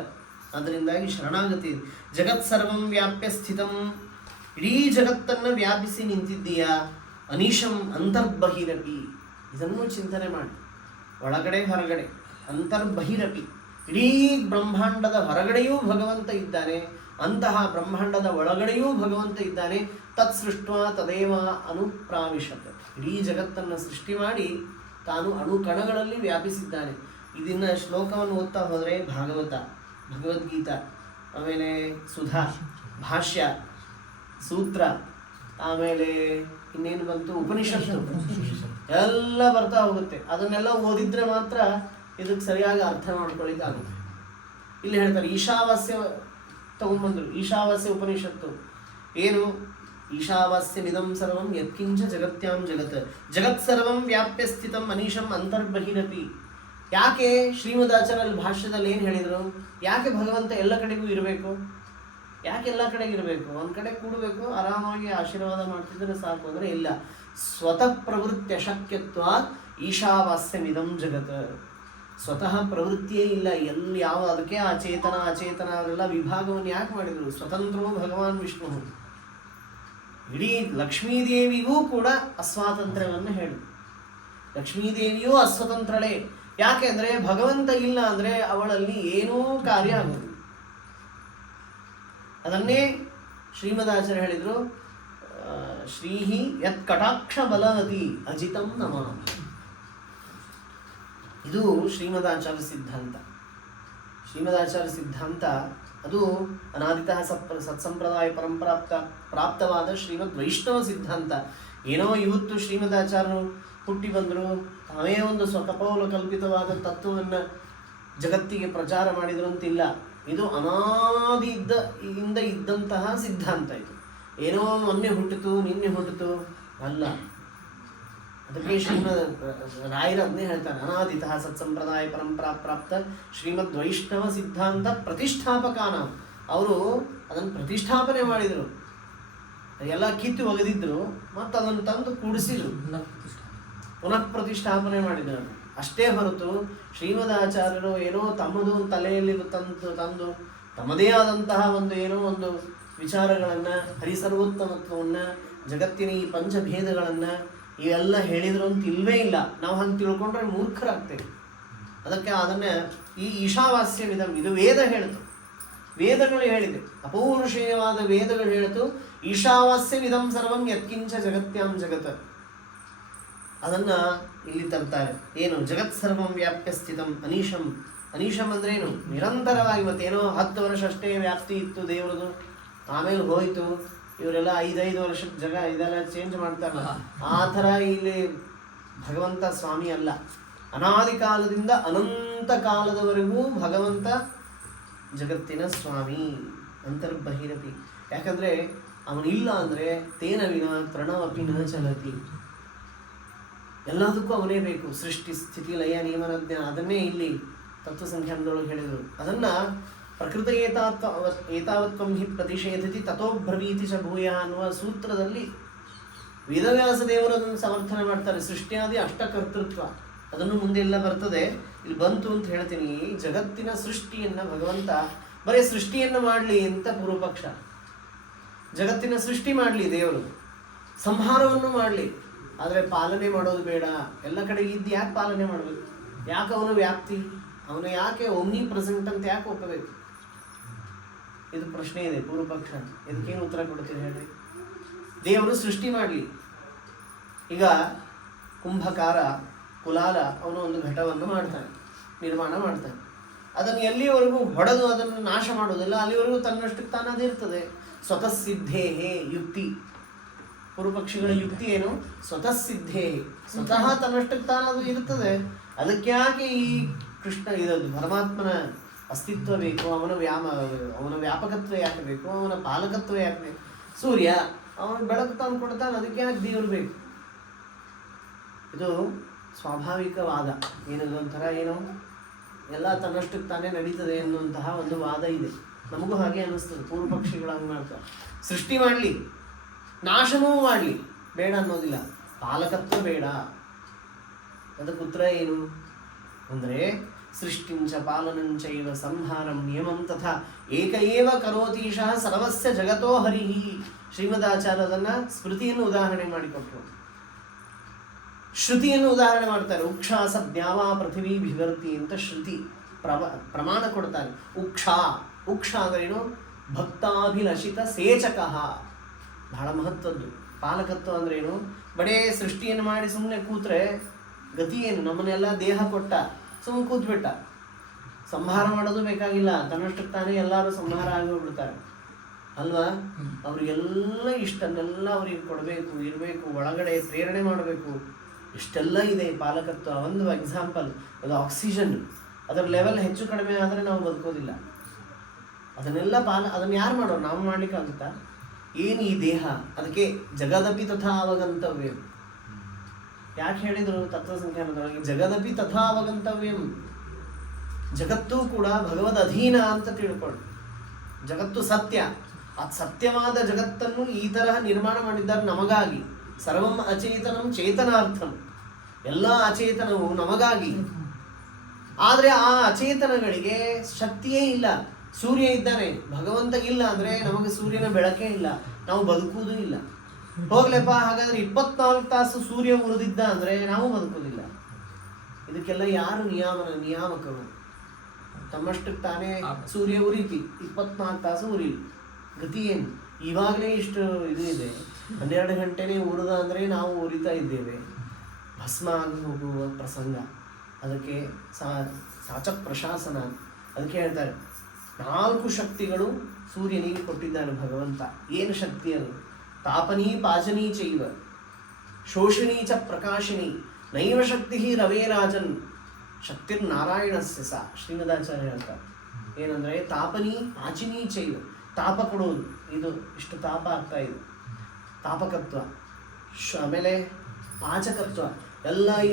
ಅದರಿಂದಾಗಿ ಶರಣಾಗತಿ. ಜಗತ್ ಸರ್ವಂ ವ್ಯಾಪ್ಯ ಸ್ಥಿತಂ, ಇಡೀ ಜಗತ್ತನ್ನು ವ್ಯಾಪಿಸಿ ನಿಂತಿದ್ದೀಯಾ. ಅನೀಶಂ ಅಂತರ್ಬಹಿರಪಿ, ಇದನ್ನು ಚಿಂತನೆ ಮಾಡಿ. ಒಳಗಡೆ ಹೊರಗಡೆ, ಅಂತರ್ಬಹಿರಪಿ, ಇಡೀ ಬ್ರಹ್ಮಾಂಡದ ಹೊರಗಡೆಯೂ ಭಗವಂತ ಇದ್ದಾನೆ, ಅಂತಹ ಬ್ರಹ್ಮಾಂಡದ ಒಳಗಡೆಯೂ ಭಗವಂತ ಇದ್ದಾನೆ. ತತ್ ಸೃಷ್ಟ ತದೇವ ಅನುಪ್ರಾವಿಶತ್, ಇಡೀ ಜಗತ್ತನ್ನು ಸೃಷ್ಟಿ ಮಾಡಿ ತಾನು ಅಣುಕಣಗಳಲ್ಲಿ ವ್ಯಾಪಿಸಿದ್ದಾನೆ. ಇದನ್ನ ಶ್ಲೋಕವನ್ನು ಓದ್ತಾ ಹೋದರೆ ಭಾಗವತ, ಭಗವದ್ಗೀತಾ, ಆಮೇಲೆ ಸುಧಾ, ಭಾಷ್ಯ, ಸೂತ್ರ, ಆಮೇಲೆ ಇನ್ನೇನು ಬಂತು ಉಪನಿಷತ್ತು, ಎಲ್ಲ ಬರ್ತಾ ಹೋಗುತ್ತೆ. ಅದನ್ನೆಲ್ಲ ಓದಿದ್ರೆ ಮಾತ್ರ ಇದಕ್ಕೆ ಸರಿಯಾಗಿ ಅರ್ಥ ಮಾಡ್ಕೊಳ್ಳಿಕ್ಕೆ ಆಗುತ್ತೆ. ಇಲ್ಲಿ ಹೇಳ್ತಾರೆ ಈಶಾವಾಸ್ಯ ತಗೊಂಡ್ಬಂದ್ರು. ಈಶಾವಾಸ್ಯ ಉಪನಿಷತ್ತು ಏನು? ಈಶಾವಾಸ್ಯ ನಿಧಂ ಸರ್ವಂ ಯತ್ಕಿಂಚ ಜಗತ್ಯಾಂ ಜಗತ್, ಜಗತ್ ಸರ್ವಂ ವ್ಯಾಪ್ಯ ಸ್ಥಿತಂ ಅನೀಶಂ ಅಂತರ್ಬಹಿರಪಿ. ಯಾಕೆ ಶ್ರೀಮದಾಚಾರ್ಯ ಭಾಷ್ಯದಲ್ಲಿ ಏನು ಹೇಳಿದರು? ಯಾಕೆ ಭಗವಂತ ಎಲ್ಲ ಕಡೆಗೂ ಇರಬೇಕು? ಯಾಕೆ ಎಲ್ಲ ಕಡೆಗೆ ಇರಬೇಕು? ಒಂದು ಕಡೆ ಕೂಡಬೇಕು, ಆರಾಮಾಗಿ ಆಶೀರ್ವಾದ ಮಾಡ್ತಿದ್ರೆ ಸಾಕು ಅಂದರೆ ಇಲ್ಲ. ಸ್ವತಃ ಪ್ರವೃತ್ತಿ ಅಶಕ್ಯತ್ವ ಈಶಾವಾಸ್ಯ ನಿಧಂ ಜಗತ್. ಸ್ವತಃ ಪ್ರವೃತ್ತಿಯೇ ಇಲ್ಲ ಎಲ್ಲಿ ಯಾವ, ಅದಕ್ಕೆ ಅಚೇತನ ಅಚೇತನ ಅವರೆಲ್ಲ ವಿಭಾಗವನ್ನು ಯಾಕೆ ಮಾಡಿದರು? ಸ್ವತಂತ್ರವೂ ಭಗವಾನ್ ವಿಷ್ಣು. ಇಡೀ ಲಕ್ಷ್ಮೀದೇವಿಗೂ ಕೂಡ ಅಸ್ವಾತಂತ್ರ್ಯವನ್ನು ಹೇಳು. ಲಕ್ಷ್ಮೀದೇವಿಯೂ ಅಸ್ವತಂತ್ರಳೇ. ಯಾಕೆಂದರೆ ಭಗವಂತ ಇಲ್ಲ ಅಂದರೆ ಅವಳಲ್ಲಿ ಏನೂ ಕಾರ್ಯ ಆಗೋದು. ಅದನ್ನೇ ಶ್ರೀಮದಾಚಾರ್ಯ ಹೇಳಿದರು, ಶ್ರೀಹಿ ಯತ್ ಕಟಾಕ್ಷ ಬಲವತಿ ಅಜಿತಂ ನಮಾಮಿ. ಇದು ಶ್ರೀಮದಾಚಾರ್ಯ ಸಿದ್ಧಾಂತ. ಶ್ರೀಮದಾಚಾರ್ಯ ಸಿದ್ಧಾಂತ ಅದು ಅನಾದಿತಃ ಸತ್ಸಂಪ್ರದಾಯ ಪ್ರಾಪ್ತವಾದ ಶ್ರೀಮದ್ ವೈಷ್ಣವ ಸಿದ್ಧಾಂತ. ಏನೋ ಇವತ್ತು ಶ್ರೀಮದಾಚಾರ್ಯರು ಹುಟ್ಟಿ ಬಂದರು, ತಾವೇ ಒಂದು ಸ್ವಕಪೌಲ ಕಲ್ಪಿತವಾದ ತತ್ವವನ್ನು ಜಗತ್ತಿಗೆ ಪ್ರಚಾರ ಮಾಡಿದ್ರು ಅಂತಿಲ್ಲ. ಇದು ಅನಾದಿ ಇದ್ದಂತಹ ಸಿದ್ಧಾಂತ. ಇದು ಏನೋ ಮೊನ್ನೆ ಹುಟ್ಟಿತು ನಿನ್ನೆ ಹುಟ್ಟಿತು ಅಲ್ಲ. ಅದಕ್ಕೆ ಶ್ರೀಮದ್ ರಾಯರು ಅದನ್ನೇ ಹೇಳ್ತಾರೆ, ಅನಾದಿತಃ ಸತ್ಸಂಪ್ರದಾಯ ಪರಂಪರಾ ಪ್ರಾಪ್ತ ಶ್ರೀಮದ್ ವೈಷ್ಣವ ಸಿದ್ಧಾಂತ ಪ್ರತಿಷ್ಠಾಪಕಾನ. ಅವರು ಅದನ್ನು ಪ್ರತಿಷ್ಠಾಪನೆ ಮಾಡಿದರು, ಎಲ್ಲ ಕಿತ್ತು ಒಗೆದಿದ್ರು, ಮತ್ತು ಅದನ್ನು ತಂದು ಕೂಡಿಸಿದ್ರು, ಪುನಃ ಪ್ರತಿಷ್ಠಾಪನೆ ಮಾಡಿದರು. ಅಷ್ಟೇ ಹೊರತು ಶ್ರೀಮದಾಚಾರ್ಯರು ಏನೋ ತಮ್ಮದು ತಲೆಯಲ್ಲಿ ತಂದು ತಮ್ಮದೇ ಆದಂತಹ ಒಂದು ವಿಚಾರಗಳನ್ನು, ಹರಿಸರ್ವೋತ್ತಮತ್ವವನ್ನು, ಜಗತ್ತಿನ ಈ ಪಂಚಭೇದಗಳನ್ನು ಇವೆಲ್ಲ ಹೇಳಿದ್ರು ಅಂತ ಇಲ್ವೇ ಇಲ್ಲ. ನಾವು ಹಂಗೆ ತಿಳ್ಕೊಂಡ್ರೆ ಮೂರ್ಖರಾಗ್ತೇವೆ. ಅದಕ್ಕೆ ಅದನ್ನು ಈ ಈಶಾವಾಸ್ಯವಿದಂ, ಇದು ವೇದ ಹೇಳಿತು, ವೇದಗಳು ಹೇಳಿದೆ, ಅಪೌರುಷೇಯವಾದ ವೇದಗಳು ಹೇಳಿತು. ಈಶಾವಾಸ್ಯವಿದಂ ಸರ್ವಂ ಯತ್ಕಿಂಚ ಜಗತ್ಯಾಂ ಜಗತ್. ಅದನ್ನು ಇಲ್ಲಿ ತರ್ತಾರೆ. ಏನು? ಜಗತ್ ಸರ್ವಂ ವ್ಯಾಪ್ಯ ಸ್ಥಿತಂ ಅನೀಶಂ. ಅನೀಶಂ ಅಂದ್ರೆ ಏನು? ನಿರಂತರವಾಗಿ. ಮತ್ತೇನೋ 10 ವರ್ಷ ಅಷ್ಟೇ ವ್ಯಾಪ್ತಿ ಇತ್ತು ದೇವರದು, ಆಮೇಲೆ ಹೋಯಿತು. ಇವರೆಲ್ಲ 5 ವರ್ಷದ ಇದೆಲ್ಲ ಚೇಂಜ್ ಮಾಡ್ತಾರಲ್ಲ, ಆ ಥರ ಇಲ್ಲಿ ಭಗವಂತ ಸ್ವಾಮಿ ಅಲ್ಲ. ಅನಾದಿ ಕಾಲದಿಂದ ಅನಂತ ಕಾಲದವರೆಗೂ ಭಗವಂತ ಜಗತ್ತಿನ ಸ್ವಾಮಿ, ಅಂತರ್ಬಹಿರಪಿ. ಯಾಕಂದರೆ ಅವನಿಲ್ಲ ಅಂದರೆ ತೇನ ವಿನ ತೃಣಮಪಿ ನ ಚಲತಿ. ಎಲ್ಲದಕ್ಕೂ ಅವನೇ ಬೇಕು. ಸೃಷ್ಟಿ ಸ್ಥಿತಿ ಲಯ ನಿಯಮನ ಜ್ಞಾನ, ಅದನ್ನೇ ಇಲ್ಲಿ ತತ್ವಸಂಖ್ಯಾನದೊಳಗೆ ಹೇಳಿದರು. ಅದನ್ನು ಪ್ರಕೃತ ಏತಾವತ್ವಂ ಹಿ ಪ್ರತಿಷೇಧತಿ ತಥೋಬ್ರವೀತಿ ಚ ಭೂಯ ಅನ್ನುವ ಸೂತ್ರದಲ್ಲಿ ವೇದವ್ಯಾಸ ದೇವರು ಅದನ್ನು ಸಮರ್ಥನೆ ಮಾಡ್ತಾರೆ. ಸೃಷ್ಟಿಯಾದಿ ಅಷ್ಟಕರ್ತೃತ್ವ ಅದನ್ನು ಮುಂದೆ ಎಲ್ಲ ಬರ್ತದೆ, ಇಲ್ಲಿ ಬಂತು ಅಂತ ಹೇಳ್ತೀನಿ. ಜಗತ್ತಿನ ಸೃಷ್ಟಿಯನ್ನು ಭಗವಂತ ಬರೀ ಸೃಷ್ಟಿಯನ್ನು ಮಾಡಲಿ ಅಂತ ಪೂರ್ವಪಕ್ಷ. ಜಗತ್ತಿನ ಸೃಷ್ಟಿ ಮಾಡಲಿ ದೇವರು, ಸಂಹಾರವನ್ನು ಮಾಡಲಿ, ಆದರೆ ಪಾಲನೆ ಮಾಡೋದು ಬೇಡ. ಎಲ್ಲ ಕಡೆಗೆ ಇದ್ದು ಯಾಕೆ ಪಾಲನೆ ಮಾಡಬೇಕು? ಯಾಕೆ ಅವನು ವ್ಯಾಪ್ತಿ? ಅವನು ಯಾಕೆ ಒಮ್ನಿ ಪ್ರೆಸೆಂಟ್ ಅಂತ ಯಾಕೆ ಒಪ್ಪಬೇಕು? ಇದು ಪ್ರಶ್ನೆ ಇದೆ ಪೂರ್ವಪಕ್ಷ. ಇದಕ್ಕೇನು ಉತ್ತರ ಕೊಡ್ತೀನಿ ಹೇಳಿ? ದೇವರು ಸೃಷ್ಟಿ ಮಾಡಲಿ. ಈಗ ಕುಂಭಕಾರ ಕುಲಾಲ ಅವನು ಒಂದು ಘಟವನ್ನು ಮಾಡ್ತಾನೆ, ನಿರ್ಮಾಣ ಮಾಡ್ತಾನೆ. ಅದನ್ನು ಎಲ್ಲಿವರೆಗೂ ಹೊಡೆದು ಅದನ್ನು ನಾಶ ಮಾಡೋದಿಲ್ಲ, ಅಲ್ಲಿವರೆಗೂ ತನ್ನಷ್ಟಕ್ಕೆ ತಾನದಿರ್ತದೆ. ಸ್ವತಃ ಸಿದ್ಧೇಹೇ ಯುಕ್ತಿ. ಪೂರ್ವಪಕ್ಷಿಗಳ ಯುಕ್ತಿ ಏನು? ಸ್ವತಃ ಸಿದ್ಧೇಹೇ, ಸ್ವತಃ ತನ್ನಷ್ಟಕ್ಕೆ ತಾನದು ಇರ್ತದೆ. ಅದಕ್ಕೆ ಯಾಕೆ ಈ ಕೃಷ್ಣ ಇದದು ಪರಮಾತ್ಮನ ಅಸ್ತಿತ್ವ ಬೇಕು? ಅವನ ವ್ಯಾಪಕತ್ವ ಯಾಕೆ ಬೇಕು? ಅವನ ಪಾಲಕತ್ವ ಯಾಕೆ ಬೇಕು? ಸೂರ್ಯ ಅವನ ಬೆಳಕು ತಾನು ಕೊಡ್ತಾನೆ, ಅದಕ್ಕೆ ಯಾಕೆ ದೇವರು ಬೇಕು? ಇದು ಸ್ವಾಭಾವಿಕವಾದ. ಏನದು ಒಂಥರ ಏನೋ ಎಲ್ಲ ತನ್ನಷ್ಟಕ್ಕೆ ತಾನೇ ನಡೀತದೆ ಎನ್ನುವಂತಹ ಒಂದು ವಾದ ಇದೆ. ನಮಗೂ ಹಾಗೆ ಅನ್ನಿಸ್ತದೆ. ಪೂರ್ವಪಕ್ಷಿಗಳು ಹಂಗೆ ಮಾಡ್ತಾರೆ. ಸೃಷ್ಟಿ ಮಾಡಲಿ, ನಾಶನೂ ಮಾಡಲಿ, ಬೇಡ ಅನ್ನೋದಿಲ್ಲ. ಪಾಲಕತ್ವ ಬೇಡ. ಅದಕ್ಕೆ ಉತ್ತರ ಏನು ಅಂದರೆ ಸೃಷ್ಟಿಂಚ ಪಾಲನಂಚೈವ ಸಂಹಾರಂ ನಿಯಮಂ ತಥಾ ಏಕ ಏವ ಕರೋತೀಶಃ ಸರ್ವಸ್ಯ ಜಗತೋ ಹರಿಃ. ಶ್ರೀಮದಾಚಾರ್ಯ ಅದನ್ನ ಸ್ಮೃತಿಯನ್ನು ಉದಾಹರಣೆ ಮಾಡಿಕೊಟ್ರು. ಶ್ರುತಿಯನ್ನು ಉದಾಹರಣೆ ಮಾಡ್ತಾರೆ. ಉಕ್ಷಾಸ ದ್ಯಾವಾ ಪೃಥಿವೀ ಭಿವರ್ತಿ ಅಂತ ಶ್ರುತಿ ಪ್ರಮಾಣ ಕೊಡ್ತಾರೆ. ಉಕ್ಷ ಅಂದ್ರೇನು? ಭಕ್ತಾಭಿಲಷಿತ ಸೇಚಕಃ. ಬಹಳ ಮಹತ್ವದ್ದು. ಪಾಲಕತ್ವ ಅಂದ್ರೇನು? ಬಡೇ ಸೃಷ್ಟಿಯನ್ನು ಮಾಡಿ ಸುಮ್ಮನೆ ಕೂತ್ರೆ ಗತಿ ಏನು? ನಮ್ಮನ್ನೆಲ್ಲ ದೇಹ ಕೊಟ್ಟ, ಸುಮ್ಮನೆ ಕೂತ್ಬಿಟ್ಟ, ಸಂಹಾರ ಮಾಡೋದು ಬೇಕಾಗಿಲ್ಲ, ತನ್ನಷ್ಟಕ್ಕೆ ತಾನೇ ಎಲ್ಲರೂ ಸಂಹಾರ ಆಗಿ ಹೋಗ್ಬಿಡ್ತಾರೆ ಅಲ್ವಾ? ಅವ್ರಿಗೆಲ್ಲ ಇಷ್ಟನ್ನೆಲ್ಲ ಅವ್ರಿಗೆ ಕೊಡಬೇಕು, ಇರಬೇಕು, ಒಳಗಡೆ ಪ್ರೇರಣೆ ಮಾಡಬೇಕು. ಇಷ್ಟೆಲ್ಲ ಇದೆ ಪಾಲಕತ್ವ. ಒಂದು ಎಕ್ಸಾಂಪಲ್, ಅದು ಆಕ್ಸಿಜನ್, ಅದರ ಲೆವೆಲ್ ಹೆಚ್ಚು ಕಡಿಮೆ ಆದರೆ ನಾವು ಬದುಕೋದಿಲ್ಲ. ಅದನ್ನೆಲ್ಲ ಅದನ್ನು ಯಾರು ಮಾಡೋರು? ನಾವು ಮಾಡ್ಲಿಕ್ಕಾಗುತ್ತಾ? ಏನು ಈ ದೇಹ? ಅದಕ್ಕೆ ಜಗದಪಿ ತಥಾ ಅವಗಂತವ್ಯಂ. ಯಾಕೆ ಹೇಳಿದರು ತತ್ವಸಂಖ್ಯಾನದೊಳಗೆ? ಜಗದಪಿ ತಥಾ ಅವಗಂತವ್ಯಂ. ಜಗತ್ತೂ ಕೂಡ ಭಗವದ್ ಅಧೀನ ಅಂತ ತಿಳ್ಕೊಂಡು, ಜಗತ್ತು ಸತ್ಯ. ಆ ಸತ್ಯವಾದ ಜಗತ್ತನ್ನು ಈ ತರಹ ನಿರ್ಮಾಣ ಮಾಡಿದ್ದಾರೆ ನಮಗಾಗಿ. ಸರ್ವಂ ಅಚೇತನಂ ಚೇತನಾರ್ಥಂ. ಎಲ್ಲ ಅಚೇತನವು ನಮಗಾಗಿ. ಆದರೆ ಆ ಅಚೇತನಗಳಿಗೆ ಶಕ್ತಿಯೇ ಇಲ್ಲ. ಸೂರ್ಯ ಇದ್ದಾನೆ, ಭಗವಂತ ಇಲ್ಲ ಅಂದರೆ ನಮಗೆ ಸೂರ್ಯನ ಬೆಳಕೇ ಇಲ್ಲ, ನಾವು ಬದುಕುವುದೂ ಇಲ್ಲ. ಹೋಗ್ಲೆಪ್ಪ, ಹಾಗಾದ್ರೆ 24 ತಾಸು ಸೂರ್ಯ ಉರಿದಿದ್ದ ಅಂದರೆ ನಾವು ಬದುಕುವುದಿಲ್ಲ. ಇದಕ್ಕೆಲ್ಲ ಯಾರು ನಿಯಾಮಕರು? ತಮ್ಮಷ್ಟಕ್ಕೆ ತಾನೇ ಸೂರ್ಯ ಉರಿತಿ 24 ತಾಸು ಉರಿಲಿ. ಗತಿ ಏನು? ಇವಾಗಲೇ ಇಷ್ಟು ಇದು ಇದೆ, 12 ಗಂಟೆನೇ ಉರಿದ ಅಂದರೆ ನಾವು ಉರಿತಾ ಇದ್ದೇವೆ. ಭಸ್ಮ ಆಗಿ ಹೋಗುವ ಪ್ರಸಂಗ. ಅದಕ್ಕೆ ಸಾಚ ಪ್ರಶಾಸನ. ಅದಕ್ಕೆ ಹೇಳ್ತಾರೆ 4 ಶಕ್ತಿಗಳು ಸೂರ್ಯನಿಗೆ ಕೊಟ್ಟಿದ್ದಾನೆ ಭಗವಂತ. ಏನು ಶಕ್ತಿ ಅದು? ತಾಪನೀ ಪಾಚನೀ ಚೈವ ಶೋಷಣೀ ಚ ಪ್ರಕಾಶಿನಿ ನೈವ ಶಕ್ತಿ ರವೇರಾಜನ್ ಶಕ್ತಿರ್ನಾರಾಯಣಸ್ಯ ಸ. ಶ್ರೀಮದಾಚಾರ್ಯ ಹೇಳ್ತಾರೆ ಏನಂದರೆ ತಾಪನೀ ಪಾಚಿನೀ ಚೈವ. ತಾಪ ಕೊಡೋದು, ಇದು ಇಷ್ಟು ತಾಪ ಆಗ್ತಾ ಇದೆ, ತಾಪಕತ್ವ. ಆಮೇಲೆ ಪಾಚಕತ್ವ. ಎಲ್ಲ ಈ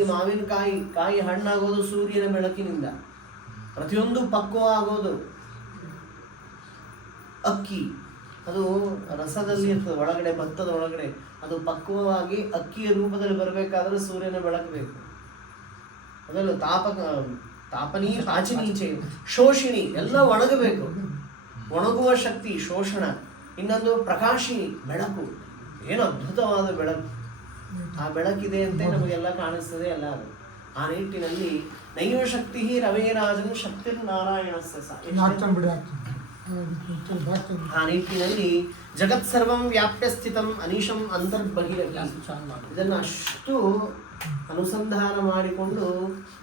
ಕಾಯಿ ಹಣ್ಣಾಗೋದು ಸೂರ್ಯನ ಬೆಳಕಿನಿಂದ. ಪ್ರತಿಯೊಂದು ಪಕ್ವ ಆಗೋದು. ಅಕ್ಕಿ ಅದು ರಸದಲ್ಲಿ ಇರ್ತದೆ ಒಳಗಡೆ, ಭತ್ತದ ಒಳಗಡೆ. ಅದು ಪಕ್ವವಾಗಿ ಅಕ್ಕಿಯ ರೂಪದಲ್ಲಿ ಬರಬೇಕಾದ್ರೆ ಸೂರ್ಯನ ಬೆಳಕು ಬೇಕು. ಅದಲ್ಲ ತಾಪನೀ ಪಾಚಿನೀಚೆ ಶೋಷಿಣಿ. ಎಲ್ಲ ಒಣಗಬೇಕು, ಒಣಗುವ ಶಕ್ತಿ ಶೋಷಣ. ಇನ್ನೊಂದು ಪ್ರಕಾಶಿನಿ, ಬೆಳಕು. ಏನು ಅದ್ಭುತವಾದ ಬೆಳಕು. ಆ ಬೆಳಕಿದೆ ಅಂತ ನಮಗೆಲ್ಲ ಕಾಣಿಸ್ತದೆ ಎಲ್ಲ. ಅದು ಆ ನಿಟ್ಟಿನಲ್ಲಿ ನೈವ ಶಕ್ತಿ ರವೇರಾಜನ್ ಶಕ್ತಿರ್ನಾರಾಯಣಸ್ಯ ಸ. ಆ ನಿಟ್ಟಿನಲ್ಲಿ ಜಗತ್ ಸರ್ವಂ ವ್ಯಾಪ್ಯ ಸ್ಥಿತಂ ಅನಿಶಂ ಅಂತರ್ಬಹಿರಪಿ. ಇದನ್ನು ಅಷ್ಟು ಅನುಸಂಧಾನ ಮಾಡಿಕೊಂಡು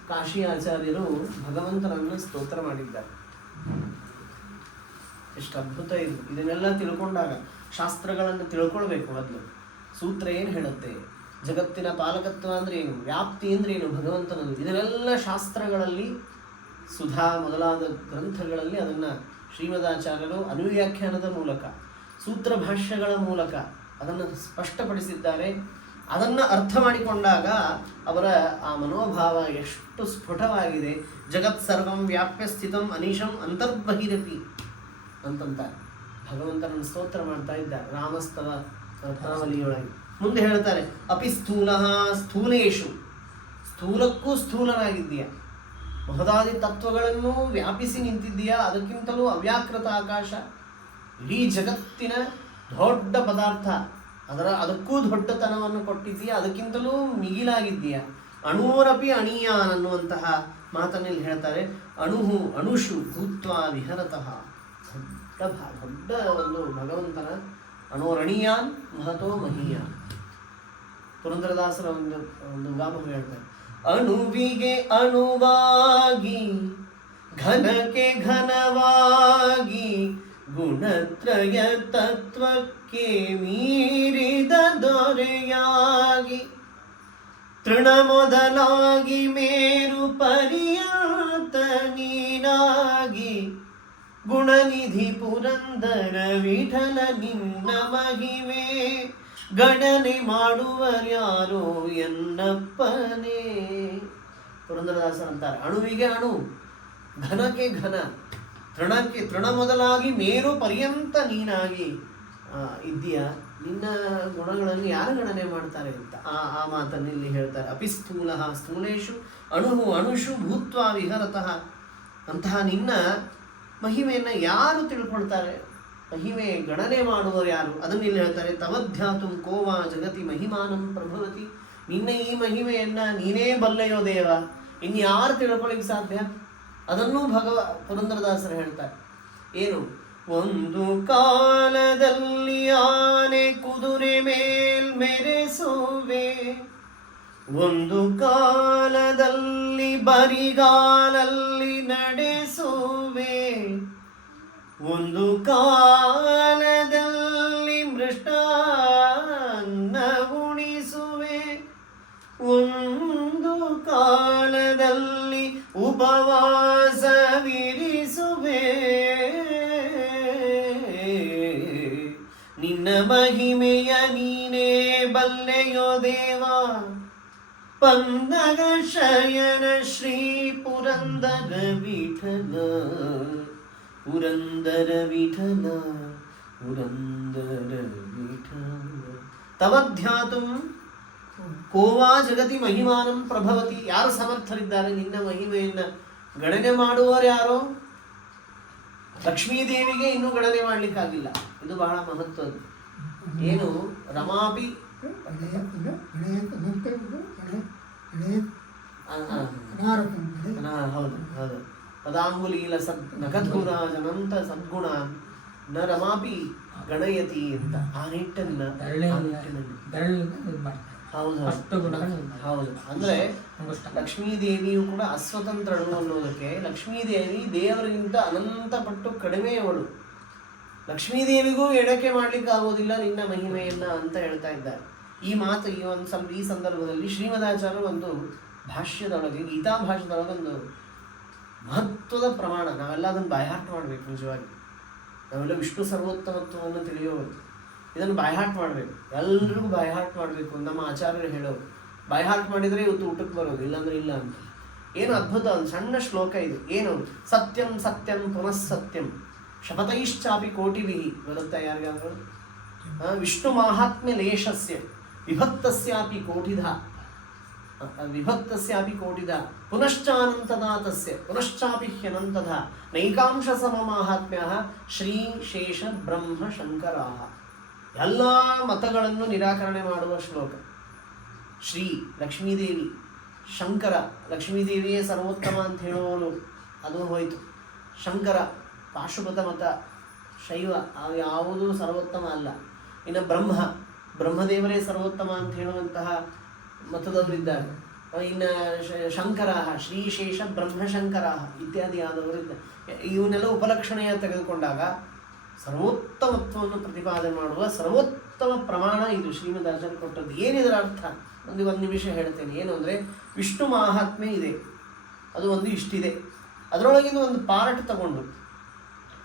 ಕಾಶಿ ಆಚಾರ್ಯರು ಭಗವಂತನನ್ನು ಸ್ತೋತ್ರ ಮಾಡಿದ್ದಾರೆ. ಎಷ್ಟು ಅದ್ಭುತ ಇದು. ಇದನ್ನೆಲ್ಲ ತಿಳ್ಕೊಂಡಾಗ ಶಾಸ್ತ್ರಗಳನ್ನು ತಿಳ್ಕೊಳ್ಬೇಕು. ಮೊದಲು ಸೂತ್ರ ಏನು ಹೇಳುತ್ತೆ, ಜಗತ್ತಿನ ಪಾಲಕತ್ವ ಅಂದ್ರೆ ಏನು, ವ್ಯಾಪ್ತಿ ಅಂದ್ರೆ ಏನು ಭಗವಂತನದು. ಇದನ್ನೆಲ್ಲ ಶಾಸ್ತ್ರಗಳಲ್ಲಿ, ಸುಧಾ ಮೊದಲಾದ ಗ್ರಂಥಗಳಲ್ಲಿ ಅದನ್ನು ಶ್ರೀಮದಾಚಾರ್ಯರು ಅನುವ್ಯಾಖ್ಯಾನದ ಮೂಲಕ, ಸೂತ್ರ ಭಾಷ್ಯಗಳ ಮೂಲಕ ಅದನ್ನು ಸ್ಪಷ್ಟಪಡಿಸಿದ್ದಾರೆ. ಅದನ್ನು ಅರ್ಥ ಮಾಡಿಕೊಂಡಾಗ ಅವರ ಆ ಮನೋಭಾವ ಎಷ್ಟು ಸ್ಫುಟವಾಗಿದೆ. ಜಗತ್ ಸರ್ವಂ ವ್ಯಾಪ್ಯ ಸ್ಥಿತಂ ಅನಿಶಂ ಅಂತರ್ಬಹಿರಪಿ ಅಂತಂತ ಭಗವಂತನನ್ನು ಸ್ತೋತ್ರ ಮಾಡ್ತಾ ಇದ್ದಾರೆ ರಾಮಸ್ತವ ರತ್ನಾವಲಿಯೊಳಗೆ. ಮುಂದೆ ಹೇಳ್ತಾರೆ ಅಪಿ ಸ್ಥೂಲಃ ಸ್ಥೂಲೇಶು. ಸ್ಥೂಲಕ್ಕೂ ಸ್ಥೂಲನಾಗಿದ್ದೀಯ, ಮಹದಾದಿ ತತ್ವಗಳನ್ನು ವ್ಯಾಪಿಸಿ ನಿಂತಿದ್ದೀಯಾ. ಅದಕ್ಕಿಂತಲೂ ಅವ್ಯಾಕೃತ ಆಕಾಶ, ಇಡೀ ಜಗತ್ತಿನ ದೊಡ್ಡ ಪದಾರ್ಥ, ಅದಕ್ಕೂ ದೊಡ್ಡತನವನ್ನು ಕೊಟ್ಟಿದ್ದೀಯಾ, ಅದಕ್ಕಿಂತಲೂ ಮಿಗಿಲಾಗಿದ್ದೀಯಾ. ಅಣೂರಪಿ ಅಣೀಯಾನ್ ಅನ್ನುವಂತಹ ಮಾತನ್ನಲ್ಲಿ ಹೇಳ್ತಾರೆ. ಅಣುಷು ಭೂತ್ವಾ ವಿಹರತಃ. ದೊಡ್ಡ ಒಂದು ಭಗವಂತನ ಅಣೋರಣೀಯಾನ್ ಮಹತೋ ಮಹೀಯಾನ್. ಪುರಂದರದಾಸರ ಒಂದು ಗಾಮ ಹೇಳ್ತಾರೆ. ಅಣುವಿಗೆ ಅಣುವಾಗಿ, ಘನಕ್ಕೆ ಘನವಾಗಿ, ಗುಣತ್ರಯ ತತ್ವಕ್ಕೆ ಮೀರಿದ ದೊರೆಯಾಗಿ, ತೃಣ ಮೊದಲಾಗಿ ಮೇರು ಪರ್ಯಂತ ನೀನಾಗಿ, ಗುಣನಿಧಿ ಪುರಂದರ ವಿಠಲ ನಿನ್ನ ಮಹಿಮೆ, ಗಣನೆ ಮಾಡುವರ್ಯಾರೋ ಎನ್ನಪ್ಪನೇ. ಪುರಂದರದಾಸರಂತಾರೆ ಅಣುವಿಗೆ ಅಣು, ಘನಕ್ಕೆ ಘನ, ತೃಣ ಮೊದಲಾಗಿ ಮೇರು ಪರ್ಯಂತ ನೀನಾಗಿ ಇದ್ದೀಯ. ನಿನ್ನ ಗುಣಗಳನ್ನು ಯಾರು ಗಣನೆ ಮಾಡ್ತಾರೆ ಅಂತ ಆ ಮಾತನ್ನು ಇಲ್ಲಿ ಹೇಳ್ತಾರೆ. ಅಪಿ ಸ್ಥೂಲ ಸ್ಥೂಲೇಶು ಅಣುಷು ಭೂತ್ವ ವಿಹರತಃ. ಅಂತಹ ನಿನ್ನ ಮಹಿಮೆಯನ್ನು ಯಾರು ತಿಳ್ಕೊಳ್ತಾರೆ, ಮಹಿಮೆ ಗಣನೆ ಮಾಡುವರು ಯಾರು, ಅದನ್ನು ಇಲ್ಲಿ ಹೇಳ್ತಾರೆ. ತವಧ್ಯಾತು ಕೋವಾ ಜಗತಿ ಮಹಿಮಾನಂ ಪ್ರಭವತಿ. ನಿನ್ನ ಈ ಮಹಿಮೆಯನ್ನು ನೀನೇ ಬಲ್ಲೆಯೋ ದೇವ, ಇನ್ಯಾರು ತಿಳ್ಕೊಳ್ಳಿಕ್ಕೆ ಸಾಧ್ಯ? ಅದನ್ನೂ ಪುರಂದರದಾಸರು ಹೇಳ್ತಾರೆ. ಏನು? ಒಂದು ಕಾಲದಲ್ಲಿ ಆನೆ ಕುದುರೆ ಮೇಲ್ಮೆರೆಸುವೆ, ಒಂದು ಕಾಲದಲ್ಲಿ ಬರಿಗಾಲಲ್ಲಿ ನಡೆಸುವೆ, ಒಂದು ಕಾಲದಲ್ಲಿ ಮೃಷ್ಟಾನ್ನ ಉಣಿಸುವೆ, ಒಂದು ಕಾಲದಲ್ಲಿ ಉಪವಾಸವಿರಿಸುವೆ. ನಿನ್ನ ಮಹಿಮೆಯ ನೀನೇ ಬಲ್ಲೆಯೋ ದೇವ. ಪನ್ನಗ ಶಯನ ಶ್ರೀ ಪುರಂದರ ವಿಠಲ, ಪುರಂದರ ವಿಠಲ, ಪುರಂದರ ವಿಠಲ. ತವಧ್ಯಾತು ಕೋವಾ ಜಗತಿ ಮಹಿಮಾನಂ ಪ್ರಭವತಿ. ಯಾರು ಸಮರ್ಥರಿದ್ದಾರೆ ನಿನ್ನ ಮಹಿಮೆಯನ್ನು ಗಣನೆ ಮಾಡುವವರು ಯಾರೋ? ಲಕ್ಷ್ಮೀದೇವಿಗೆ ಇನ್ನೂ ಗಣನೆ ಮಾಡ್ಲಿಕ್ಕಾಗಿಲ್ಲ. ಇದು ಬಹಳ ಮಹತ್ವದ್ದು. ಏನು? ರಮಾಪಿ ಹೌದು ಹೌದು. ಪದಾಂಗುಲೀಲ ನಖಧೂರಾಜನಂತ ಸದ್ಗುಣ ನ ರಮಾಪಿ ಗಣಯತಿ ಅಂತ ಆ ನಿಟ್ಟಿನಲ್ಲಿ ಹೌದು ಹೌದು. ಅಂದ್ರೆ ಲಕ್ಷ್ಮೀದೇವಿಯು ಕೂಡ ಅಸ್ವತಂತ್ರಳು ಅನ್ನೋದಕ್ಕೆ, ಲಕ್ಷ್ಮೀದೇವಿ ದೇವರಿಗಿಂತ ಅನಂತ ಪಟ್ಟು ಕಡಿಮೆಯವಳು. ಲಕ್ಷ್ಮೀದೇವಿಗೂ ಎಡಕೆ ಮಾಡ್ಲಿಕ್ಕೆ ಆಗೋದಿಲ್ಲ ನಿನ್ನ ಮಹಿಮೆಯನ್ನ ಅಂತ ಹೇಳ್ತಾ ಇದ್ದಾರೆ. ಈ ಮಾತು ಈ ಸಂದರ್ಭದಲ್ಲಿ ಶ್ರೀಮದಾಚಾರ್ಯರು ಒಂದು ಭಾಷ್ಯದೊಳಗೆ, ಗೀತಾ ಭಾಷ್ಯದೊಳಗೆ ಒಂದು ಮಹತ್ವದ ಪ್ರಮಾಣ. ನಾವೆಲ್ಲ ಅದನ್ನು ಬಾಯ್ಹಾಟ್ ಮಾಡಬೇಕು. ನಿಜವಾಗಿ ನಾವೆಲ್ಲ ವಿಷ್ಣು ಸರ್ವೋತ್ತಮತ್ವವನ್ನು ತಿಳಿಯೋರು. ಇದನ್ನು ಬಾಯ್ಹಾಟ್ ಮಾಡಬೇಕು, ಎಲ್ರಿಗೂ ಬಾಯ್ಹಾಟ್ ಮಾಡಬೇಕು. ನಮ್ಮ ಆಚಾರ್ಯರು ಹೇಳೋರು ಬಾಯ್ಹಾಟ್ ಮಾಡಿದರೆ ಇವತ್ತು ಊಟಕ್ಕೆ ಬರೋದು, ಇಲ್ಲಾಂದ್ರೆ ಇಲ್ಲ ಅಂತ. ಏನು ಅದ್ಭುತ ಒಂದು ಸಣ್ಣ ಶ್ಲೋಕ ಇದು. ಏನು? ಸತ್ಯಂ ಸತ್ಯಂ ಪುನಃ ಸತ್ಯಂ ಶಪಥೈಶ್ಚಾಪಿ ಕೋಟಿಭಿ. ಬರುತ್ತಾ ಯಾರಿಗಾದ್ರು? ವಿಷ್ಣು ಮಾಹಾತ್ಮ್ಯ ಲೇಷಸ್ಯ ವಿಭಕ್ತಸ್ಯಾಪಿ ಕೋಟಿಧ, ವಿಭಕ್ತಸ್ಯಾಪಿ ಕೋಟಿಧ ಪುನಶ್ಚಾನಂತದಾ ತಸ್ಯ ಪುನಶ್ಚಾಪಿ ಹ್ಯನಂತದ ನೈಕಾಂಶ ಸಮಮಾಹಾತ್ಮ್ಯ ಶ್ರೀ ಶೇಷ ಬ್ರಹ್ಮ ಶಂಕರಾಹ. ಎಲ್ಲ ಮತಗಳನ್ನು ನಿರಾಕರಣೆ ಮಾಡುವ ಶ್ಲೋಕ. ಶ್ರೀ ಲಕ್ಷ್ಮೀದೇವಿ, ಶಂಕರ, ಲಕ್ಷ್ಮೀದೇವಿಯೇ ಸರ್ವೋತ್ತಮ ಅಂತ ಹೇಳುವವರು ಅದು ಹೋಯಿತು. ಶಂಕರ ಪಾಶುಪತ ಮತ, ಶೈವ, ಯಾವುದೂ ಸರ್ವೋತ್ತಮ ಅಲ್ಲ. ಇನ್ನು ಬ್ರಹ್ಮದೇವರೇ ಸರ್ವೋತ್ತಮ ಅಂತ ಹೇಳುವಂತಹ ಮತದವರಿದ್ದಾರೆ. ಇನ್ನು ಶಂಕರ, ಶ್ರೀಶೇಷ ಬ್ರಹ್ಮಶಂಕರ ಇತ್ಯಾದಿ ಆದವರಿದ್ದಾರೆ. ಇವನ್ನೆಲ್ಲ ಉಪಲಕ್ಷಣೆಯ ತೆಗೆದುಕೊಂಡಾಗ ಸರ್ವೋತ್ತಮತ್ವವನ್ನು ಪ್ರತಿಪಾದನೆ ಮಾಡುವ ಸರ್ವೋತ್ತಮ ಪ್ರಮಾಣ ಇದು ಶ್ರೀಮದಾಚಾರ್ಯ ಕೊಟ್ಟದ್ದು. ಏನಿದರ ಅರ್ಥ? ಒಂದು ನಿಮಿಷ ಹೇಳ್ತೇನೆ. ಏನು ಅಂದರೆ, ವಿಷ್ಣು ಮಾಹಾತ್ಮ್ಯ ಇದೆ, ಅದು ಒಂದು ಇಷ್ಟಿದೆ. ಅದರೊಳಗಿಂದ ಒಂದು ಪಾರ್ಟ್ ತಗೊಂಡು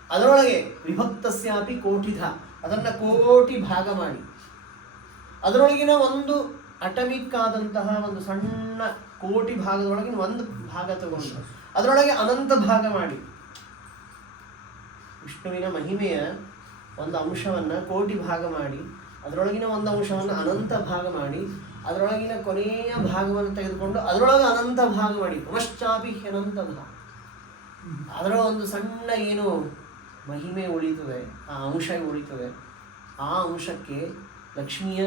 ಅದರೊಳಗೆ ವಿಭಕ್ತಸ್ಯಾಪಿ ಕೋಟಿಧ, ಅದನ್ನು ಕೋಟಿ ಭಾಗ ಮಾಡಿ ಅದರೊಳಗಿನ ಒಂದು ಅಟಮಿಕ್ ಆದಂತಹ ಒಂದು ಸಣ್ಣ ಕೋಟಿ ಭಾಗದೊಳಗಿನ ಒಂದು ಭಾಗ ತಗೊಂಡು ಅದರೊಳಗೆ ಅನಂತ ಭಾಗ ಮಾಡಿ, ವಿಷ್ಣುವಿನ ಮಹಿಮೆಯ ಒಂದು ಅಂಶವನ್ನು ಕೋಟಿ ಭಾಗ ಮಾಡಿ ಅದರೊಳಗಿನ ಒಂದು ಅಂಶವನ್ನು ಅನಂತ ಭಾಗ ಮಾಡಿ ಅದರೊಳಗಿನ ಕೊನೆಯ ಭಾಗವನ್ನು ತೆಗೆದುಕೊಂಡು ಅದರೊಳಗೆ ಅನಂತ ಭಾಗ ಮಾಡಿ ಪುನಶ್ಚಾಪಿ ಅನಂತದ. ಅದರ ಒಂದು ಸಣ್ಣ ಏನು ಮಹಿಮೆ ಉಳಿತದೆ, ಆ ಅಂಶ ಉಳಿತದೆ. ಆ ಅಂಶಕ್ಕೆ ಲಕ್ಷ್ಮಿಯ,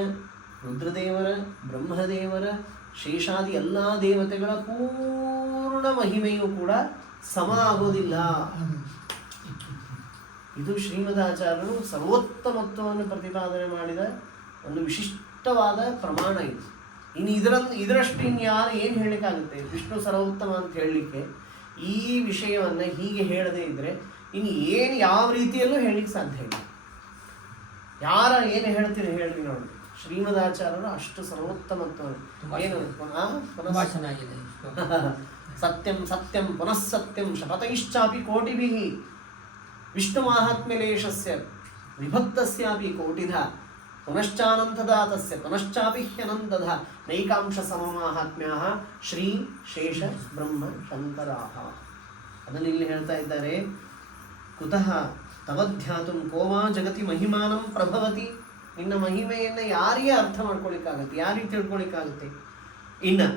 ರುದ್ರದೇವರ, ಬ್ರಹ್ಮದೇವರ, ಶೇಷಾದಿ ಎಲ್ಲ ದೇವತೆಗಳ ಪೂರ್ಣ ಮಹಿಮೆಯೂ ಕೂಡ ಸಮ ಆಗೋದಿಲ್ಲ. ಇದು ಶ್ರೀಮದಾಚಾರ್ಯರು ಸರ್ವೋತ್ತಮತ್ವವನ್ನು ಪ್ರತಿಪಾದನೆ ಮಾಡಿದ ಒಂದು ವಿಶಿಷ್ಟವಾದ ಪ್ರಮಾಣ ಇದು. ಇನ್ನು ಇದರಷ್ಟು ಇನ್ಯಾರು ಏನು ಹೇಳಲಿಕ್ಕಾಗುತ್ತೆ? ವಿಷ್ಣು ಸರ್ವೋತ್ತಮ ಅಂತ ಹೇಳಲಿಕ್ಕೆ ಈ ವಿಷಯವನ್ನು ಹೀಗೆ ಹೇಳದೇ ಇದ್ದರೆ ಇನ್ನು ಏನು ಯಾವ ರೀತಿಯಲ್ಲೂ ಹೇಳಲಿಕ್ಕೆ ಸಾಧ್ಯ ಇಲ್ಲ. ಯಾರ ಏನು ಹೇಳ್ತೀರಿ ಹೇಳ್ರಿ ನೋಡಿ. ಶ್ರೀಮದಾಚಾರ್ಯರು ಅಷ್ಟು ಸರ್ವೋತ್ತಮತ್ವ. ಏನು ಸತ್ಯಂ ಸತ್ಯಂ ಪುನಃ ಸತ್ಯಂ ಶಪಥೈಶ್ಚಾಪಿ ಕೋಟಿಭಿ ವಿಷ್ಣು ಮಾಹಾತ್ಮ್ಯ ಲೇಷಸ್ಯ ವಿಭಕ್ತಸ್ಯಾಪಿ ಕೋಟಿಧ ಪುನಶ್ಚಾನಂತದ ತಸ್ಯ ಪುನಶ್ಚಾಪಿ ಹ್ಯನಂತದ ನೈಕಾಂಶ ಸಮಮಾಹಾತ್ಮ್ಯ ಶ್ರೀ ಶೇಷ ಬ್ರಹ್ಮ ಶಂಕರಾಹ. ಅದನ್ನು ಇಲ್ಲಿ ಹೇಳ್ತಾ ಇದ್ದಾರೆ. ಕುತಃ ತವಧ್ಯಾತು ಕೋವಾ ಜಗತಿ ಮಹಿಮಾನಂ ಪ್ರಭವತಿ. ನಿನ್ನ ಮಹಿಮೆಯನ್ನು ಯಾರಿಗೆ ಅರ್ಥ ಮಾಡ್ಕೊಳಿಕ್ಕಾಗುತ್ತೆ, ಯಾರಿಗೆ ತಿಳ್ಕೊಳಿಕ್ಕಾಗುತ್ತೆ?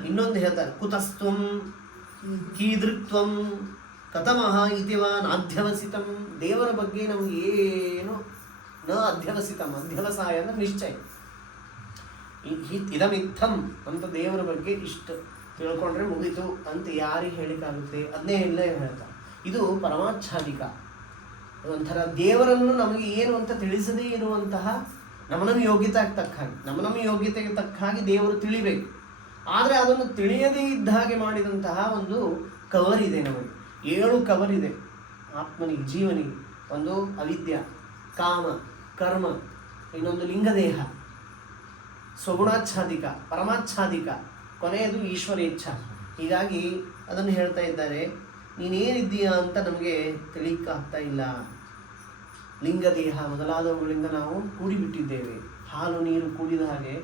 ಇನ್ನೊಂದು ಹೇಳ್ತಾರೆ, ಕುತಸ್ತ್ವಂ ಕೀದೃಕ್ತ್ವಂ ಕಥಮಃ ಇತಿವ ನಾಧ್ಯವಸಿತಂ. ದೇವರ ಬಗ್ಗೆ ನಮ್ಗೆ ಏನು ನ ಅಧ್ಯವಸಿತಂ, ಅಧ್ಯವಸಾಯ ಅಂದ್ರೆ ನಿಶ್ಚಯ. ಇದಮಿತ್ತಂ ಅಂತ ದೇವರ ಬಗ್ಗೆ ಇಷ್ಟು ತಿಳ್ಕೊಂಡ್ರೆ ಮುಗಿತು ಅಂತ ಯಾರಿಗೆ ಹೇಳಿಕಾಗುತ್ತೆ? ಅದನ್ನೇ ಎಲ್ಲ ಹೇಳ್ತಾರೆ. ಇದು ಪರಮಾಚ್ಛಾದಿಕ. ಒಂಥರ ದೇವರನ್ನು ನಮಗೆ ಏನು ಅಂತ ತಿಳಿಸದೇ ಇರುವಂತಹ ನಮ್ಮ ಯೋಗ್ಯತೆಗೆ ತಕ್ಕ ಹಾಗೆ, ನಮ್ಮ ಯೋಗ್ಯತೆಗೆ ತಕ್ಕ ಹಾಗೆ ದೇವರು ತಿಳಿಬೇಕು. ಆದರೆ ಅದನ್ನು ತಿಳಿಯದೇ ಇದ್ದ ಹಾಗೆ ಮಾಡಿದಂತಹ ಒಂದು ಕವರ್ ಇದೆ ನಮಗೆ. 7 ಕವರ್ ಇದೆ ಆತ್ಮನಿಗೆ, ಜೀವನಿಗೆ. ಒಂದು ಅವಿದ್ಯ, ಕಾಮ, ಕರ್ಮ, ಇನ್ನೊಂದು ಲಿಂಗದೇಹ, ಸ್ವಗುಣಾಚ್ಛಾದಿಕ, ಪರಮಾಚ್ಛಾದಿಕ, ಕೊನೆಯದು ಈಶ್ವರೇಚ್ಛ. ಹೀಗಾಗಿ ಅದನ್ನು ಹೇಳ್ತಾ ಇದ್ದಾರೆ, ನೀನೇನಿದ್ದೀಯಾ ಅಂತ ನಮಗೆ ತಿಳಿಯಕ್ಕಾಗ್ತಾ ಇಲ್ಲ. ಲಿಂಗದೇಹ ಮೊದಲಾದವುಗಳಿಂದ ನಾವು ಕೂಡಿಬಿಟ್ಟಿದ್ದೇವೆ, ಹಾಲು ನೀರು ಕೂಡಿದ ಹಾಗೆ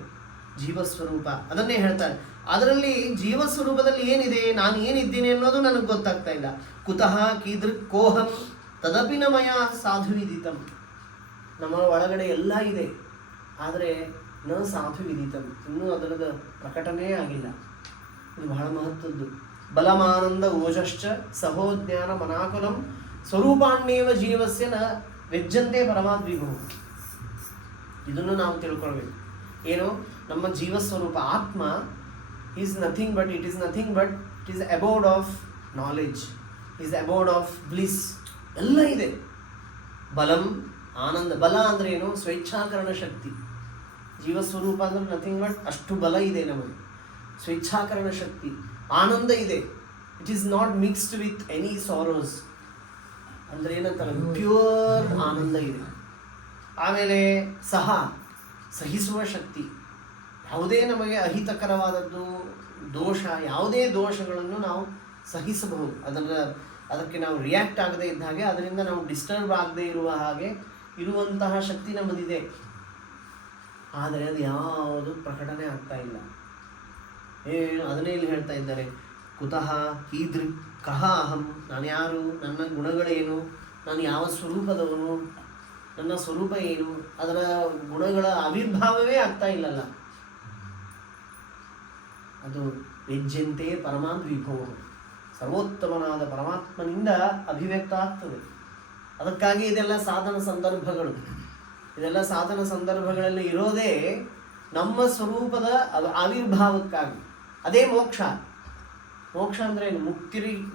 ಜೀವಸ್ವರೂಪ. ಅದನ್ನೇ ಹೇಳ್ತಾರೆ. ಅದರಲ್ಲಿ ಜೀವಸ್ವರೂಪದಲ್ಲಿ ಏನಿದೆ, ನಾನು ಏನಿದ್ದೀನಿ ಅನ್ನೋದು ನನಗೆ ಗೊತ್ತಾಗ್ತಾ ಇಲ್ಲ. ಕುತಃ ಕೀದೃಕ್ ಕೋಹಂ ತದಪಿ ನ ಮಯ ಸಾಧುವಿದಿತಂ. ನಮ್ಮ ಒಳಗಡೆ ಎಲ್ಲ ಇದೆ, ಆದರೆ ನ ಸಾಧುವಿದಿತಂ, ಇನ್ನೂ ಅದರದ ಪ್ರಕಟಣೆ ಆಗಿಲ್ಲ. ಇದು ಬಹಳ ಮಹತ್ವದ್ದು. ಬಲಮಾನಂದ ಓಜಶ್ಚ ಸಹೋಜ್ಞಾನ ಮನಾಕುಲಂ ಸ್ವರೂಪಾಣ್ಯೇವ ಜೀವಸ್ಯ ನ ವ್ಯಜ್ಯಂತೆ ಪರಮಾದ್ವಿಭು. ಇದನ್ನು ನಾವು ತಿಳ್ಕೊಳ್ಬೇಕು. ಏನು, ನಮ್ಮ ಜೀವಸ್ವರೂಪ ಆತ್ಮ is nothing but it is abode of knowledge, is abode of bliss. ಎಲ್ಲ ಇದೆ. ಬಲಂ ಆನಂದ. ಬಲ ಅಂದ್ರೆ ಏನು? ಸ್ವೇಚ್ಛಾಕರಣ ಶಕ್ತಿ. ಜೀವಸ್ವರೂಪ ಅಂದ್ರೆ ನಥಿಂಗ್ ಬಟ್ ಅಷ್ಟು ಬಲ ಇದೆ ನಮಗೆ, ಸ್ವೇಚ್ಛಾಕರಣ ಶಕ್ತಿ. ಆನಂದ ಇದೆ, it is not mixed with any sorrows. ಅಂದರೆ ಏನಂತಾರೆ, ಪ್ಯೂರ್ ಆನಂದ ಇದೆ. ಆಮೇಲೆ ಸಹಿಸುವ ಶಕ್ತಿ. ಯಾವುದೇ ನಮಗೆ ಅಹಿತಕರವಾದದ್ದು, ದೋಷ, ಯಾವುದೇ ದೋಷಗಳನ್ನು ನಾವು ಸಹಿಸಬಹುದು. ಅದಕ್ಕೆ ನಾವು ರಿಯಾಕ್ಟ್ ಆಗದೇ ಇದ್ದ ಹಾಗೆ, ಅದರಿಂದ ನಾವು ಡಿಸ್ಟರ್ಬ್ ಆಗದೇ ಇರುವ ಹಾಗೆ ಇರುವಂತಹ ಶಕ್ತಿ ನಮ್ಮದಿದೆ. ಆದರೆ ಅದು ಯಾವುದು ಪ್ರಕಟಣೆ ಆಗ್ತಾ ಇಲ್ಲ. ಅದನ್ನೇ ಇಲ್ಲಿ ಹೇಳ್ತಾ ಇದ್ದಾರೆ. ಕುತಃ ಕೀದೃಕ್ ಕಹ ಅಹಂ, ನಾನು ಯಾರು, ನನ್ನ ಗುಣಗಳೇನು, ನಾನು ಯಾವ ಸ್ವರೂಪದವನು, ನನ್ನ ಸ್ವರೂಪ ಏನು, ಅದರ ಗುಣಗಳ ಆವಿರ್ಭಾವವೇ ಆಗ್ತಾ ಇಲ್ಲಲ್ಲ. ಅದು ವ್ಯಜ್ಯಂತೆ ಪರಮಾದ್ವಿಭೋ, ಸರ್ವೋತ್ತಮನಾದ ಪರಮಾತ್ಮನಿಂದ ಅಭಿವ್ಯಕ್ತ ಆಗ್ತದೆ. ಅದಕ್ಕಾಗಿ ಇದೆಲ್ಲ ಸಾಧನ ಸಂದರ್ಭಗಳು. ಇದೆಲ್ಲ ಸಾಧನ ಸಂದರ್ಭಗಳಲ್ಲಿ ಇರೋದೇ ನಮ್ಮ ಸ್ವರೂಪದ ಆವಿರ್ಭಾವಕ್ಕಾಗಿ. ಅದೇ ಮೋಕ್ಷ. ಮೋಕ್ಷ ಅಂದ್ರೆ ಏನು?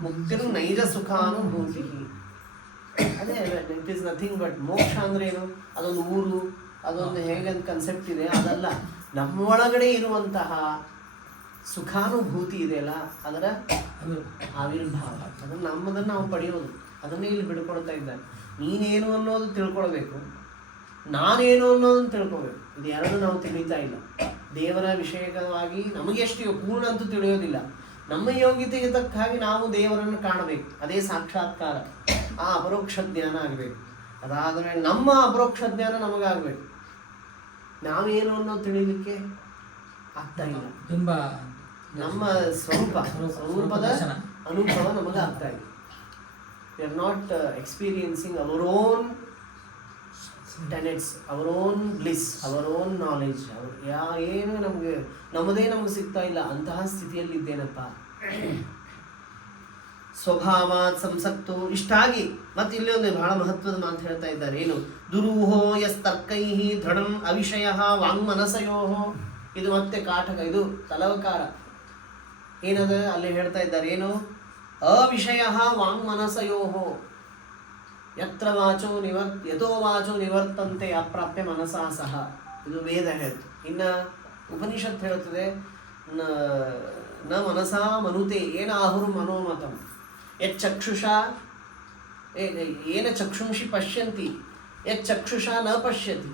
ಮುಕ್ತಿರು ನೈಜ ಸುಖಾನುಭೂತಿ. ಅದೇ, ಇಟ್ ಈಸ್ ನಥಿಂಗ್ ಬಟ್. ಮೋಕ್ಷ ಅಂದ್ರೆ ಏನು? ಅದೊಂದು ಊರು, ಅದೊಂದು ಹೇಗಂತ ಕನ್ಸೆಪ್ಟ್ ಇದೆ, ಅದಲ್ಲ. ನಮ್ಮೊಳಗಡೆ ಇರುವಂತಹ ಸುಖಾನುಭೂತಿ ಇದೆಯಲ್ಲ, ಅದರ ಆವಿರ್ಭಾವ. ಅದನ್ನು ನಾವು ಪಡೆಯೋದು. ಅದನ್ನೇ ಇಲ್ಲಿ ಬಿಡ್ಕೊಳ್ತಾ ಇದ್ದಾರೆ. ನೀನೇನು ಅನ್ನೋದು ತಿಳ್ಕೊಳ್ಬೇಕು, ನಾನೇನು ಅನ್ನೋದನ್ನು ತಿಳ್ಕೊಬೇಕು. ಇದು ಎರಡು ನಾವು ತಿಳಿತಾ ಇಲ್ಲ. ದೇವರ ವಿಷಯಕವಾಗಿ ನಮಗೆಷ್ಟು ಪೂರ್ಣ ಅಂತೂ ತಿಳಿಯೋದಿಲ್ಲ. ನಮ್ಮ ಯೋಗ್ಯತೆಗೆ ತಕ್ಕ ಹಾಗೆ ನಾವು ದೇವರನ್ನು ಕಾಣಬೇಕು. ಅದೇ ಸಾಕ್ಷಾತ್ಕಾರ. ಆ ಅಪರೋಕ್ಷ ಜ್ಞಾನ ಆಗಬೇಕು. ಅದಾದಮೇಲೆ ನಮ್ಮ ಅಪರೋಕ್ಷ ಜ್ಞಾನ ನಮಗಾಗಬೇಕು. ನಾವೇನು ಅನ್ನೋದು ತಿಳಿಲಿಕ್ಕೆ ಆಗ್ತಾ ಇಲ್ಲ. ನಮ್ಮ ಸ್ವರೂಪದ ಅನುಭವ ನಮಗೆ ಆಗ್ತಾ ಇದೆ. We are not experiencing our own tenets, our own bliss, our own knowledge. ಏನು ನಮ್ಮದೇ ನಮಗೆ ಸಿಗ್ತಾ ಇಲ್ಲ. ಅಂತಹ ಸ್ಥಿತಿಯಲ್ಲಿ ಇದ್ದೇನಪ್ಪ. ಸ್ವಭಾವ ಸಂಸಕ್ತು. ಇಷ್ಟಾಗಿ ಮತ್ತೆ ಇಲ್ಲಿ ಒಂದು ಬಹಳ ಮಹತ್ವದ ಮಾತು ಹೇಳ್ತಾ ಇದ್ದಾರೆ. ಏನು? ದುರೂಹೋ ಯಸ್ತರ್ಕೈ ದೃಢಂ ಅವಿಷಯ ವಾಂಗ್ಮನಸಯೋ. ಇದು ಮತ್ತೆ ಕಾಟಕ, ಇದು ತಲವಕಾರ. ಏನದ ಅಲ್ಲಿ ಹೇಳ್ತಾ ಇದ್ದಾರೆ? ಏನು? ಅವಿಷಯ ವಾಂಗ್ಮನಸಯೋ ಯತ್ರ ವಾಚೋ ಯಥೋ ವಾಚೋ ನಿವರ್ತಂತೆ ಅಪ್ರಾಪ್ಯ ಮನಸಾ ಸಹ. ಇದು ವೇದ ಹೇಳ್ತು. ಇನ್ನು ಉಪನಿಷತ್ ಹೇಳ್ತದೆ, ನ ಮನಸಾ ಮನುತೆ ಏನ ಆಹುರು ಮನೋಮತಂ ಯಚ್ಚಕ್ಷುಷಾ ಏನ ಚಕ್ಷುಂಷಿ ಪಶ್ಯಂತಿ ಯಚ್ಚಕ್ಷುಷಾ ನ ಪಶ್ಯತಿ.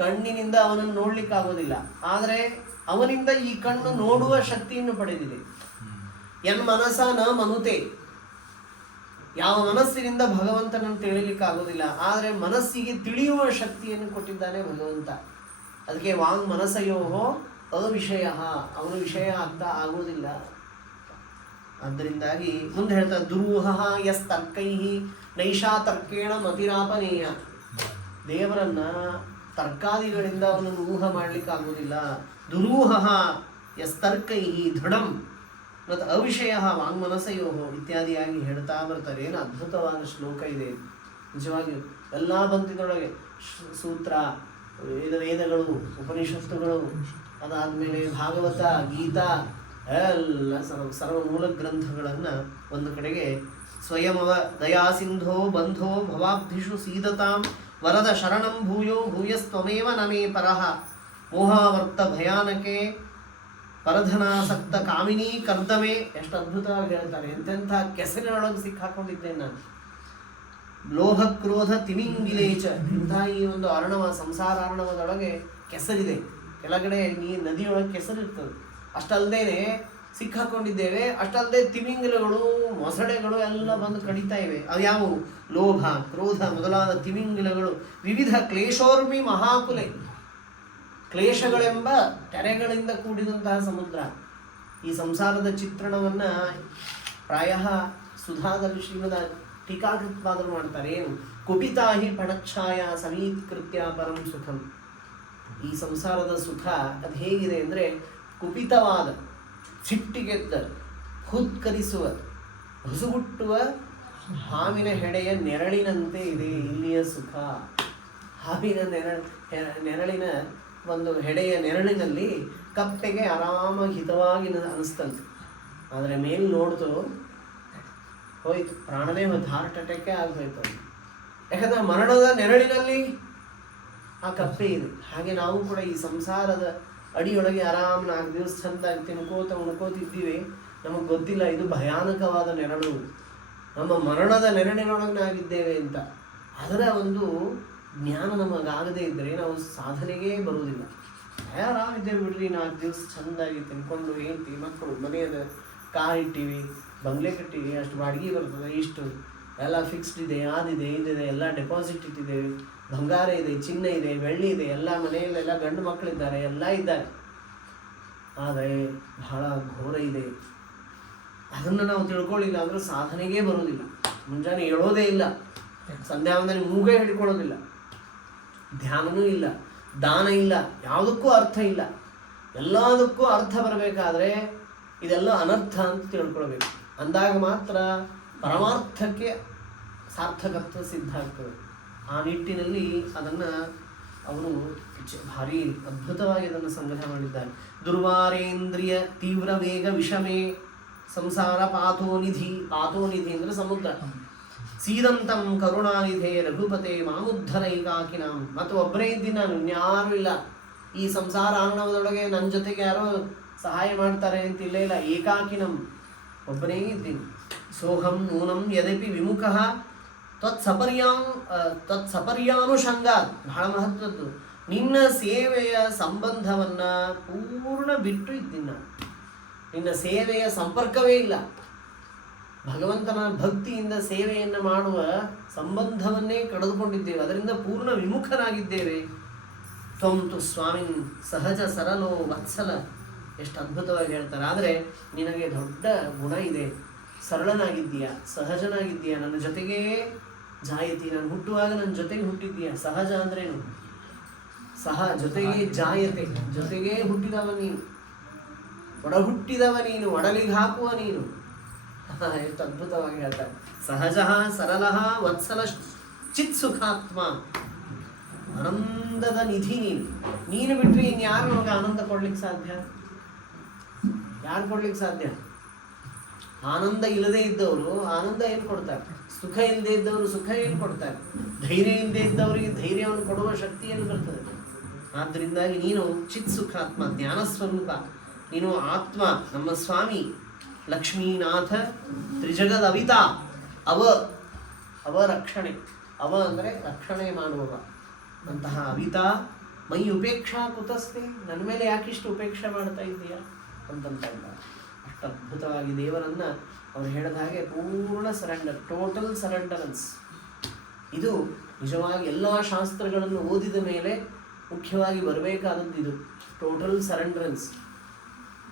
ಕಣ್ಣಿನಿಂದ ಅವನನ್ನು ನೋಡ್ಲಿಕ್ಕಾಗೋದಿಲ್ಲ, ಆದರೆ ಅವನಿಂದ ಈ ಕಣ್ಣು ನೋಡುವ ಶಕ್ತಿಯನ್ನು ಪಡೆದಿದೆ. ಎನ್ ಮನಸ ನ ಮನುತೆ. ಯಾವ ಮನಸ್ಸಿನಿಂದ ಭಗವಂತನನ್ನು ತಿಳಿಲಿಕ್ಕಾಗೋದಿಲ್ಲ, ಆದರೆ ಮನಸ್ಸಿಗೆ ತಿಳಿಯುವ ಶಕ್ತಿಯನ್ನು ಕೊಟ್ಟಿದ್ದಾನೆ ಭಗವಂತ. ಅದಕ್ಕೆ ವಾಂಗ್ ಮನಸಯೋಹೋ ಅವಿಷಯ, ಅವನು ವಿಷಯ ಆಗ್ತಾ ಆಗೋದಿಲ್ಲ. ಆದ್ದರಿಂದಾಗಿ ಮುಂದೆ ಹೇಳ್ತಾರೆ, ದುರೂಹ ಯಸ್ತರ್ಕೈ ನೈಷಾ ತರ್ಕೇಣ ಮತಿರಾಪನೇಯ. ದೇವರನ್ನ ತರ್ಕಾದಿಗಳಿಂದ ಅವನನ್ನು ಊಹ ಮಾಡಲಿಕ್ಕಾಗುವುದಿಲ್ಲ. ದುರೂಹ ಯಸ್ತರ್ಕೈ ದೃಢಂ ಮತ್ತು ಅವಿಷಯ ವಾಂಗ್ಮನಸಯೋ ಇತ್ಯಾದಿಯಾಗಿ ಹೇಳ್ತಾ ಬರ್ತಾರೆ. ಏನು ಅದ್ಭುತವಾದ ಶ್ಲೋಕ ಇದೆ ನಿಜವಾಗಿಯೂ. ಎಲ್ಲ ಬಂತಿದೊಳಗೆ ಸೂತ್ರ, ವೇದಗಳು, ಉಪನಿಷತ್ತುಗಳು, ಅದಾದಮೇಲೆ ಭಾಗವತ, ಗೀತಾ ಎಲ್ಲ ಸರ್ವ ಮೂಲ ಗ್ರಂಥಗಳನ್ನು ಒಂದು ಕಡೆಗೆ ಸ್ವಯಮವ ದಯಾ ಸಿಂಧೋ ಬಂಧೋ ಭವಾಬ್ಧಿಷು ಸೀದತಾಂ ವರದ ಶರಣಂ ಭೂಯೋ ಭೂಯಸ್ತ್ವಮೇವ ನಮೇ ಪರಃ ಮೋಹಾವರ್ತ ಭಯಾನಕೆ ಪರಧನಾಸಕ್ತ ಕಾಮಿನಿ ಕರ್ದಮೆ. ಎಷ್ಟು ಅದ್ಭುತವಾಗಿ ಹೇಳ್ತಾರೆ. ಎಂತೆಂಥ ಕೆಸರಿನೊಳಗೆ ಸಿಕ್ಕಾಕೊಂಡಿದ್ದೇನೆ ನಾನು. ಲೋಭ ಕ್ರೋಧ ತಿಮಿಂಗಿಲೇಚ, ಇಂಥ ಈ ಒಂದು ಅರ್ಣವ, ಸಂಸಾರ ಅರ್ಣವದೊಳಗೆ ಕೆಸರಿದೆ. ಕೆಳಗಡೆ ನದಿಯೊಳಗೆ ಕೆಸರಿರ್ತದೆ. ಅಷ್ಟಲ್ಲದೆ ಸಿಕ್ಕಾಕೊಂಡಿದ್ದೇವೆ. ಅಷ್ಟಲ್ಲದೆ ತಿಮಿಂಗಿಲಗಳು, ಮೊಸಳೆಗಳು ಎಲ್ಲ ಬಂದು ಕಡಿತಾ ಇವೆ. ಅವ್ಯಾವು? ಲೋಭ, ಕ್ರೋಧ ಮೊದಲಾದ ತಿಮಿಂಗಿಲಗಳು. ವಿವಿಧ ಕ್ಲೇಶೋರ್ಮಿ ಮಹಾಕುಲೆ, ಕ್ಲೇಶಗಳೆಂಬ ತೆರೆಗಳಿಂದ ಕೂಡಿದಂತಹ ಸಮುದ್ರ. ಈ ಸಂಸಾರದ ಚಿತ್ರಣವನ್ನು ಪ್ರಾಯ ಸುಧಾದಲ್ಲಿ ಶ್ರೀಮದ ಟೀಕಾಕೃತ್ಪಾದರು ಮಾಡ್ತಾರೆ. ಏನು? ಕುಪಿತಾಹಿ ಪಣಚ್ಛಾಯ ಸಮೀತ್ಕೃತ್ಯ ಪರಂ ಸುಖಂ. ಈ ಸಂಸಾರದ ಸುಖ ಅದು ಹೇಗಿದೆ ಅಂದರೆ, ಕುಪಿತವಾದ, ಸಿಟ್ಟಿಗೆದ್ದ, ಹುತ್ಕರಿಸುವ, ಹೊಸುಗುಟ್ಟುವ ಹಾವಿನ ಹೆಡೆಯ ನೆರಳಿನಂತೆ ಇದೆ ಇಲ್ಲಿಯ ಸುಖ. ಹಾವಿನ ನೆರಳಿನ ಒಂದು ಹೆಡೆಯ ನೆರಳಿನಲ್ಲಿ ಕಪ್ಪೆಗೆ ಆರಾಮಾಗಿ ಹಿತವಾಗಿ ಅನಿಸ್ತಂತೆ. ಆದರೆ ಮೇಲೆ ನೋಡ್ತು ಹೋಯ್ತು, ಪ್ರಾಣನೇ ಒಂದು ಹಾರ್ಟ್ ಅಟ್ಯಾಕೇ ಆಗೋಯ್ತು. ಯಾಕಂದರೆ ಮರಣದ ನೆರಳಿನಲ್ಲಿ ಆ ಕಪ್ಪೆ ಇದೆ. ಹಾಗೆ ನಾವು ಕೂಡ ಈ ಸಂಸಾರದ ಅಡಿಯೊಳಗೆ ಆರಾಮ 4 ದಿವಸ ಚಂದಾಗಿ ಉಣ್ಕೋತಿದ್ದೀವಿ. ನಮಗೆ ಗೊತ್ತಿಲ್ಲ ಇದು ಭಯಾನಕವಾದ ನೆರಳು, ನಮ್ಮ ಮರಣದ ನೆರಳಿನೊಳಗೆ ನಾವಿದ್ದೇವೆ ಅಂತ. ಅದರ ಒಂದು ಜ್ಞಾನ ನಮಗಾಗದೇ ಇದ್ದರೆ ನಾವು ಸಾಧನೆಗೇ ಬರುವುದಿಲ್ಲ. ಆರಾಮಿದ್ದೇವೆ ಬಿಡ್ರಿ, 4 ದಿವಸ ಚಂದಾಗಿ ತಿನ್ಕೊಂಡು ಹೇಳ್ತೀವಿ, ಮಕ್ಕಳು ಮನೆಯದ ಕಾರ್ ಇಟ್ಟಿವಿ, ಬಂಗ್ಲೆ ಕಟ್ಟಿವಿ, ಅಷ್ಟು ಬಾಡಿಗೆ ಬರ್ತದೆ, ಇಷ್ಟು ಎಲ್ಲ ಫಿಕ್ಸ್ಡ್ ಇದೆ, ಅದಿದೆ ಇದಿದೆ, ಎಲ್ಲ ಡೆಪಾಸಿಟ್ ಇಟ್ಟಿದ್ದೇವೆ, ಬಂಗಾರ ಇದೆ, ಚಿನ್ನ ಇದೆ, ಬೆಳ್ಳಿ ಇದೆ, ಎಲ್ಲ ಮನೆಯಲ್ಲೆಲ್ಲ ಗಂಡು ಮಕ್ಕಳಿದ್ದಾರೆ, ಎಲ್ಲ ಇದ್ದಾರೆ. ಆದರೆ ಬಹಳ ಘೋರ ಇದೆ. ಅದನ್ನು ನಾವು ತಿಳ್ಕೊಳ್ಳಿಲ್ಲ ಅಂದರೆ ಸಾಧನೆಗೇ ಬರೋದಿಲ್ಲ. ಮುಂಜಾನೆ ಹೇಳೋದೇ ಇಲ್ಲ, ಸಂಧ್ಯಾವಂದನೆ ಮೂಗೇ ಹಿಡ್ಕೊಳ್ಳೋದಿಲ್ಲ, ಧ್ಯಾನವೂ ಇಲ್ಲ, ದಾನ ಇಲ್ಲ, ಯಾವುದಕ್ಕೂ ಅರ್ಥ ಇಲ್ಲ. ಎಲ್ಲದಕ್ಕೂ ಅರ್ಥ ಬರಬೇಕಾದ್ರೆ ಇದೆಲ್ಲ ಅನರ್ಥ ಅಂತ ತಿಳ್ಕೊಳ್ಬೇಕು. ಅಂದಾಗ ಮಾತ್ರ ಪರಮಾರ್ಥಕ್ಕೆ ಸಾರ್ಥಕತ್ವ ಸಿದ್ಧ ಆಗ್ತದೆ. ಆ ನಿಟ್ಟಿನಲ್ಲಿ ಅದನ್ನು ಅವರು ಭಾರಿ ಅದ್ಭುತವಾಗಿ ಅದನ್ನು ಸಂಗ್ರಹ ಮಾಡಿದ್ದಾರೆ. ದುರ್ವಾರೇಂದ್ರಿಯ ತೀವ್ರ ವೇಗ ವಿಷಮೇ ಸಂಸಾರ ಪಾತೋನಿಧಿ. ಪಾತೋನಿಧಿ ಅಂದರೆ ಸಮುದ್ರ. ಸೀದಂತಂ ಕರುಣಾನಿಧೆ ರಘುಪತೆ ಮಾಮುದ್ಧರೈಕಾಕಿನಾಂ. ಮತ್ತು ಒಬ್ಬರೇ ಇದ್ದೀನಿ ನಾನು, ಇನ್ಯಾರೂ ಇಲ್ಲ. ಈ ಸಂಸಾರ ಆನವದೊಳಗೆ ನನ್ನ ಜೊತೆಗೆ ಯಾರೋ ಸಹಾಯ ಮಾಡ್ತಾರೆ ಅಂತಿಲ್ಲ, ಇಲ್ಲ. ಏಕಾಕಿನಂ, ಒಬ್ಬನೇ ಇದ್ದೀನಿ. ಸೋಹಂ ನೂನಂ ಯದಪಿ ವಿಮುಖಃ ತತ್ಸಪರ್ಯಾನುಷಂಗ. ಬಹಳ ಮಹತ್ವದ್ದು. ನಿನ್ನ ಸೇವೆಯ ಸಂಬಂಧವನ್ನು ಪೂರ್ಣ ಬಿಟ್ಟು ಇದ್ದೀನಿ ನಾನು. ನಿನ್ನ ಸೇವೆಯ ಸಂಪರ್ಕವೇ ಇಲ್ಲ. ಭಗವಂತನ ಭಕ್ತಿಯಿಂದ ಸೇವೆಯನ್ನು ಮಾಡುವ ಸಂಬಂಧವನ್ನೇ ಕಳೆದುಕೊಂಡಿದ್ದೇವೆ, ಅದರಿಂದ ಪೂರ್ಣ ವಿಮುಖರಾಗಿದ್ದೇವೆ. ತ್ವಂ ತು ಸ್ವಾಮಿನ್ ಸಹಜ ಸರಳೋ ವತ್ಸಲ. ಎಷ್ಟು ಅದ್ಭುತವಾಗಿ ಹೇಳ್ತಾರೆ. ಆದರೆ ನಿನಗೆ ದೊಡ್ಡ ಗುಣ ಇದೆ, ಸರಳನಾಗಿದ್ದೀಯಾ, ಸಹಜನಾಗಿದ್ದೀಯಾ, ನನ್ನ ಜೊತೆಗೇ ಜಾಯತಿ. ನಾನು ಹುಟ್ಟುವಾಗ ನನ್ನ ಜೊತೆಗೆ ಹುಟ್ಟಿದ್ದೀಯಾ. ಸಹಜ ಅಂದ್ರೇನು? ಸಹ ಜೊತೆಗೆ ಜಾಯತೆ, ಜೊತೆಗೇ ಹುಟ್ಟಿದವ ನೀನು, ಒಡ ಹುಟ್ಟಿದವ ನೀನು, ಒಡಲಿಗೆ ಹಾಕುವ ನೀನು. ಎಷ್ಟು ಅದ್ಭುತವಾಗಿ ಹೇಳ್ತಾರೆ. ಸಹಜ ಸರಳ ವತ್ಸಲ ಚಿತ್ ಸುಖಾತ್ಮ. ಆನಂದದ ನಿಧಿ ನೀನು. ನೀನು ಬಿಟ್ಟರೆ ಇನ್ಯಾರು ನಮಗೆ ಆನಂದ ಕೊಡ್ಲಿಕ್ಕೆ ಸಾಧ್ಯ? ಯಾರು ಕೊಡ್ಲಿಕ್ಕೆ ಸಾಧ್ಯ? ಆನಂದ ಇಲ್ಲದೆ ಇದ್ದವರು ಆನಂದ ಏನು ಕೊಡ್ತಾರೆ? ಸುಖ ಇಲ್ಲದೆ ಇದ್ದವರು ಸುಖ ಏನು ಕೊಡ್ತಾರೆ? ಧೈರ್ಯ ಇಲ್ಲದೆ ಇದ್ದವರಿಗೆ ಧೈರ್ಯವನ್ನು ಕೊಡುವ ಶಕ್ತಿ ಏನು ಬರ್ತದೆ? ಆದ್ದರಿಂದಾಗಿ ನೀನು ಚಿತ್ ಸುಖಾತ್ಮ, ಜ್ಞಾನ ಸ್ವರೂಪ. ನೀನು ಆತ್ಮ, ನಮ್ಮ ಸ್ವಾಮಿ ಲಕ್ಷ್ಮೀನಾಥ ತ್ರಿಜಗದ ಅವಿತ. ಅವ ರಕ್ಷಣೆ. ಅವ ಅಂದರೆ ರಕ್ಷಣೆ ಮಾಡುವವ. ಅಂತಹ ಅವಿತ ಮೈ ಉಪೇಕ್ಷಾ ಕುತಸ್ತೆ. ನನ್ನ ಮೇಲೆ ಯಾಕಿಷ್ಟು ಉಪೇಕ್ಷೆ ಮಾಡ್ತಾ ಇದ್ದೀಯಾ ಅಂತಂತ ಇದ್ದಾರೆ. ಅಷ್ಟು ಅದ್ಭುತವಾಗಿ ದೇವರನ್ನು ಅವ್ರು ಹೇಳಿದ ಹಾಗೆ ಪೂರ್ಣ ಸರೆಂಡರ್, ಟೋಟಲ್ ಸರೆಂಡರೆನ್ಸ್. ಇದು ನಿಜವಾಗಿ ಎಲ್ಲ ಶಾಸ್ತ್ರಗಳನ್ನು ಓದಿದ ಮೇಲೆ ಮುಖ್ಯವಾಗಿ ಬರಬೇಕಾದದ್ದು ಇದು, ಟೋಟಲ್ ಸರೆಂಡರೆನ್ಸ್.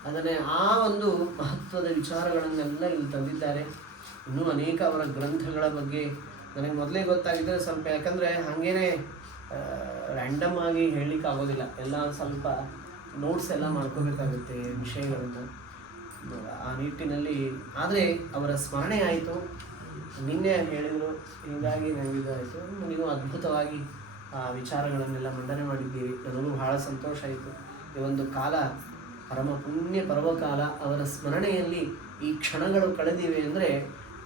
ಅದನ್ನೇ ಆ ಒಂದು ಮಹತ್ವದ ವಿಚಾರಗಳನ್ನೆಲ್ಲ ಇಲ್ಲಿ ತಂದಿದ್ದಾರೆ. ಇನ್ನೂ ಅನೇಕ ಅವರ ಗ್ರಂಥಗಳ ಬಗ್ಗೆ ನನಗೆ ಮೊದಲೇ ಗೊತ್ತಾಗಿದ್ದರೆ ಸ್ವಲ್ಪ, ಯಾಕಂದರೆ ಹಾಗೇನೆ ರ್ಯಾಂಡಮ್ ಆಗಿ ಹೇಳಲಿಕ್ಕೆ ಆಗೋದಿಲ್ಲ, ಎಲ್ಲ ಸ್ವಲ್ಪ ನೋಟ್ಸ್ ಎಲ್ಲ ಮಾಡ್ಕೋಬೇಕಾಗುತ್ತೆ ವಿಷಯಗಳನ್ನು. ಆ ನಿಟ್ಟಿನಲ್ಲಿ ಆದರೆ ಅವರ ಸ್ಮರಣೆ ಆಯಿತು. ನಿನ್ನೆ ಹೇಳಿದರು, ಹೀಗಾಗಿ ನನಗೆ ಇದಾಯಿತು. ನೀವು ಅದ್ಭುತವಾಗಿ ಆ ವಿಚಾರಗಳನ್ನೆಲ್ಲ ಮಂಡನೆ ಮಾಡಿದ್ದೀರಿ. ನನಗೂ ಬಹಳ ಸಂತೋಷ ಆಯಿತು. ಈ ಒಂದು ಕಾಲ ಪರಮ ಪುಣ್ಯ ಪರ್ವಕಾಲ, ಅವರ ಸ್ಮರಣೆಯಲ್ಲಿ ಈ ಕ್ಷಣಗಳು ಕಳೆದಿವೆ ಅಂದರೆ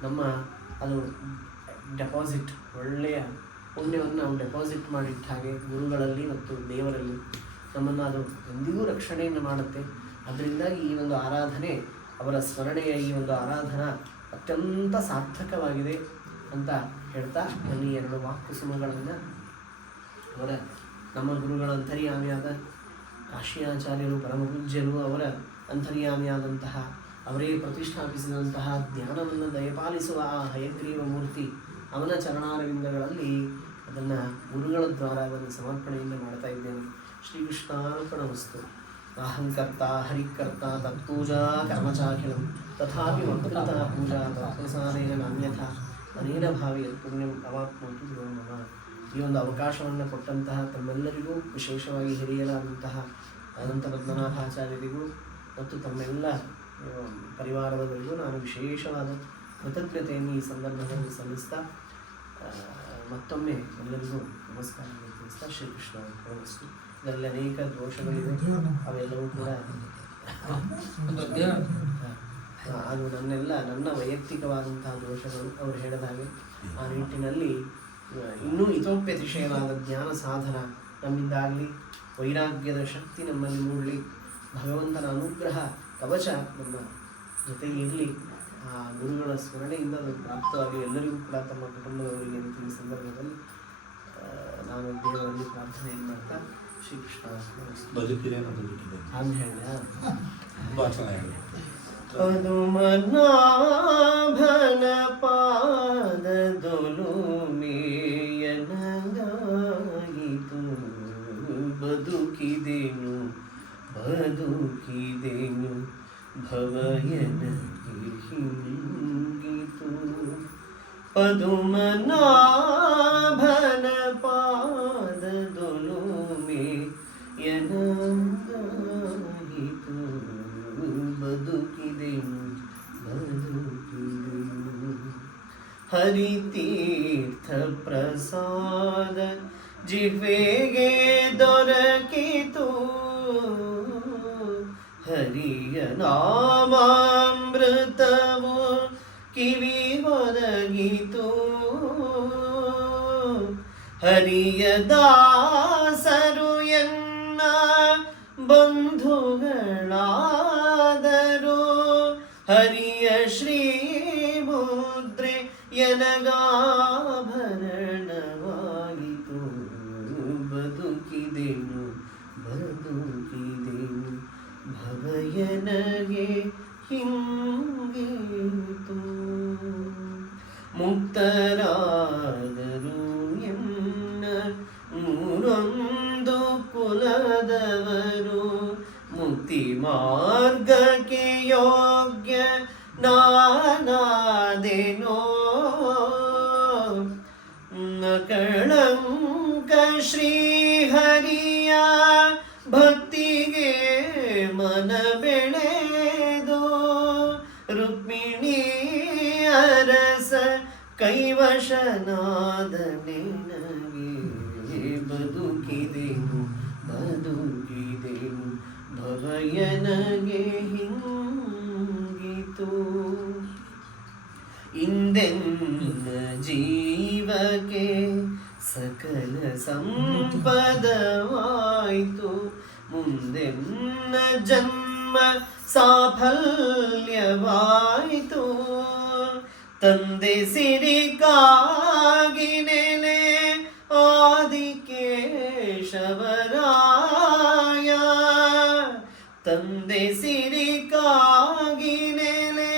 ನಮ್ಮ ಅದು ಡೆಪಾಸಿಟ್, ಒಳ್ಳೆಯ ಪುಣ್ಯವನ್ನು ನಾವು ಡೆಪಾಸಿಟ್ ಮಾಡಿಟ್ಟ ಹಾಗೆ ಗುರುಗಳಲ್ಲಿ ಮತ್ತು ದೇವರಲ್ಲಿ ನಮ್ಮನ್ನು ಅದು ಎಂದಿಗೂ ರಕ್ಷಣೆಯನ್ನು ಮಾಡುತ್ತೆ. ಅದರಿಂದಾಗಿ ಈ ಒಂದು ಆರಾಧನೆ, ಅವರ ಸ್ಮರಣೆಯ ಈ ಒಂದು ಆರಾಧನಾ ಅತ್ಯಂತ ಸಾರ್ಥಕವಾಗಿದೆ ಅಂತ ಹೇಳ್ತಾ ನನ್ನ ಈ 2 ವಾಕ್ಕುಸುಮಗಳನ್ನು ಅವರ ನಮ್ಮ ಗುರುಗಳ ಅಂತರ್ಯಾಮಿಯಾದ ಕಾಶಿಯಾಚಾರ್ಯರು ಪರಮಪೂಜ್ಯರು ಅವರ ಅಂತರ್ಯಾಮಿಯಾದಂತಹ ಅವರೇ ಪ್ರತಿಷ್ಠಾಪಿಸಿದಂತಹ ಜ್ಞಾನವನ್ನು ದಯಪಾಲಿಸುವ ಆ ಹಯಗ್ರೀವ ಮೂರ್ತಿ ಅವನ ಚರಣಾರವಿಂದಗಳಲ್ಲಿ ಅದನ್ನು ಗುರುಗಳ ದ್ವಾರ ಅದನ್ನು ಸಮರ್ಪಣೆಯನ್ನು ಮಾಡ್ತಾ ಇದ್ದೇನೆ. ಶ್ರೀಕೃಷ್ಣಾರ್ಪಣಮಸ್ತು. ಅಹಂಕರ್ತ ಹರಿಕರ್ತ ತತ್ಪೂಜಾ ಕರ್ಮಚಾಖಿಲಂ ತಥಾಪಿ ಮತ್ಕೃತ ಪೂಜಾ ತತ್ಪ್ರಸಾದೇನ ನಾನ್ಯಥಾ ಅನೇನ ಭಾವಿ ಪುಣ್ಯಂ ಅವಾಪ್ನೋತು ಗುರು ಮಮ. ಈ ಒಂದು ಅವಕಾಶವನ್ನು ಕೊಟ್ಟಂತಹ ತಮ್ಮೆಲ್ಲರಿಗೂ, ವಿಶೇಷವಾಗಿ ಹಿರಿಯರಾದಂತಹ ಅನಂತ ಪದ್ಮನಾಭಾಚಾರ್ಯರಿಗೂ ಮತ್ತು ತಮ್ಮೆಲ್ಲ ಪರಿವಾರದವರಿಗೂ ನಾನು ವಿಶೇಷವಾದ ಕೃತಜ್ಞತೆಯನ್ನು ಈ ಸಂದರ್ಭದಲ್ಲಿ ಸಲ್ಲಿಸ್ತಾ ಮತ್ತೊಮ್ಮೆ ಎಲ್ಲರಿಗೂ ನಮಸ್ಕಾರವನ್ನು ತಿಳಿಸ್ತಾ ಶ್ರೀಕೃಷ್ಣ ಅರ್ಪಣಮಸ್ತು. ಇದರಲ್ಲಿ ಅನೇಕ ದೋಷಗಳಿವೆ, ಅವೆಲ್ಲವೂ ಕೂಡ ಅದು ನನ್ನ ವೈಯಕ್ತಿಕವಾದಂತಹ ದೋಷಗಳು ಅವರು ಹೇಳಿದ ಹಾಗೆ. ಆ ನಿಟ್ಟಿನಲ್ಲಿ ಇನ್ನೂ ಇತೋಪ್ಯತಿಶಯವಾದ ಜ್ಞಾನ ಸಾಧನ ನಮ್ಮಿಂದಾಗಲಿ, ವೈರಾಗ್ಯದ ಶಕ್ತಿ ನಮ್ಮಲ್ಲಿ ಮೂಡಲಿ, ಭಗವಂತನ ಅನುಗ್ರಹ ಕವಚ ನಮ್ಮ ಜೊತೆಗೆ ಇರಲಿ. ಆ ಗುರುಗಳ ಸ್ಮರಣೆಯಿಂದ ಅದು ಪ್ರಾಪ್ತವಾಗಿ ಎಲ್ಲರಿಗೂ ಕೂಡ ತಮ್ಮ ಕುಟುಂಬದವರಿಗೆ ಈ ಸಂದರ್ಭದಲ್ಲಿ ನಾನು ದೇವರಲ್ಲಿ ಪ್ರಾರ್ಥನೆಯನ್ನು ಮಾಡ್ತಾ ಶ್ರೀಕೃಷ್ಣ ಪದುಮನಾಭನ ಪಾದದೊಲು ಮೇಯನಗಾಯಿತು ಬದುಕಿದೆನು ಭವಯನಗೆ ಹಿಂಗಿತು. ಪದುಮನಾಭನ ಪಾದದೊಲು ಮೇಯನಗಾಯಿತು ಬದುಕಿದೆನು. ಹರಿತೀರ್ಥ ಪ್ರಸಾದ ಜಿಹ್ವೆಗೆ ದೊರಕಿತು, ಹರಿಯ ನಾಮಾಮೃತವು ಕಿವಿ ಒದಗಿತು. ಹರಿಯ ದಾಸರು ಎನ್ನ ಬಂಧುಗಳಾದರು, ಹರಿಯ ಶ್ರೀ ಮುದ್ರೆ ಎನಗಾಭರಣವಾಯಿತು. ಬದುಕಿದೆನು ಭವಯನಗೆ ಹಿಂಗಿತು. ಮುಕ್ತರಾದರು ಎನ್ನ 3 ಕುಲದವರು, ಮುಕ್ತಿ ಮಾರ್ಗಕ್ಕೆ ಯೋಗ್ಯ ನಾನಾದೆನೋ. ಕಳಂಕ ಶ್ರೀಹರಿಯ ಭಕ್ತಿಗೆ ಮನ ಬೆಳೆದು, ರುಕ್ಮಿಣಿ ಅರಸ ಕೈವಶನಾದ ನಿನಗೆ. ಬದುಕಿದೆನು ಭವಯನಗೆ ಹಿಂಗಿತು. ಇಂದೆನ್ನ ಜೀವಕ್ಕೆ ಸಕಲ ಸಂಪದವಾಯಿತು, ಮುಂದೆನ್ನ ಜನ್ಮ ಸಾಫಲ್ಯವಾಯಿತು. ತಂದೆ ಸಿರಿಕಾಗಿ ನೆಲೆ ಆದಿಕೇಶವರಾಯ, ತಂದೆ ಸಿರಿಕಾಗಿ ನೆಲೆ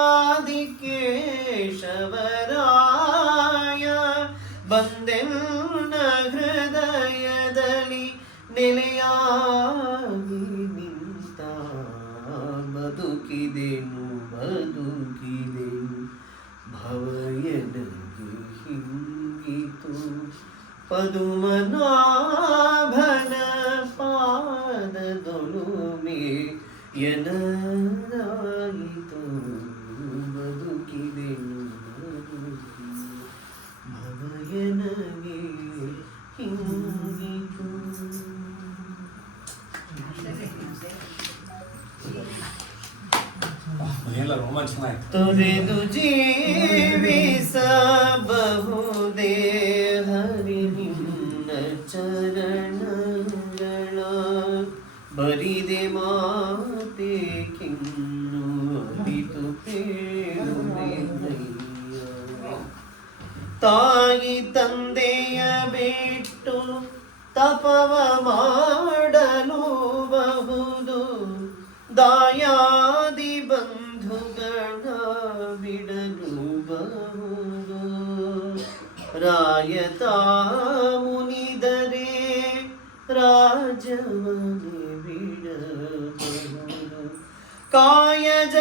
ಆದಿಕೇಶವರಾಯ. ಬಂದೆನ್ನ ಹೃದಯದಲ್ಲಿ ನೆಲೆಯಾಗಿ ನಿಂತ. ಬದುಕಿದೆನು ಭವಯನಗೆ ಹಿಂಗಿತು. ಪದುಮನಾಭನ ಪಾದದೊಳುಮೆ ಎನರಾಯಿತು ಬದುಕಿದೆನು ಭವಯನಗೆ ಹಿಂಗಿತು. ತೊರೆದು ಜೀವಿಸಬಹುದೇ ಹರಿ ನಿನ್ನ ಚರಣಗಳ ಬರಿದೆ ಮಾತೆ ಕಿನ್ನು ಅರಿತು ಪೇಳುವೆ ತಾಯಿ ತಂದೆಯ ಬಿಟ್ಟು ತಪವ ಮಾಡಲು ಬಹುದು ದಾಯಾದಿ ಬಂಧುಗಳ ಬಿಡಲು ಬಹುದು ರಾಯತ ಮುನಿದರೆ ರಾಜವನೇ ಬಿಡಬಹುದು ಕಾಯಜ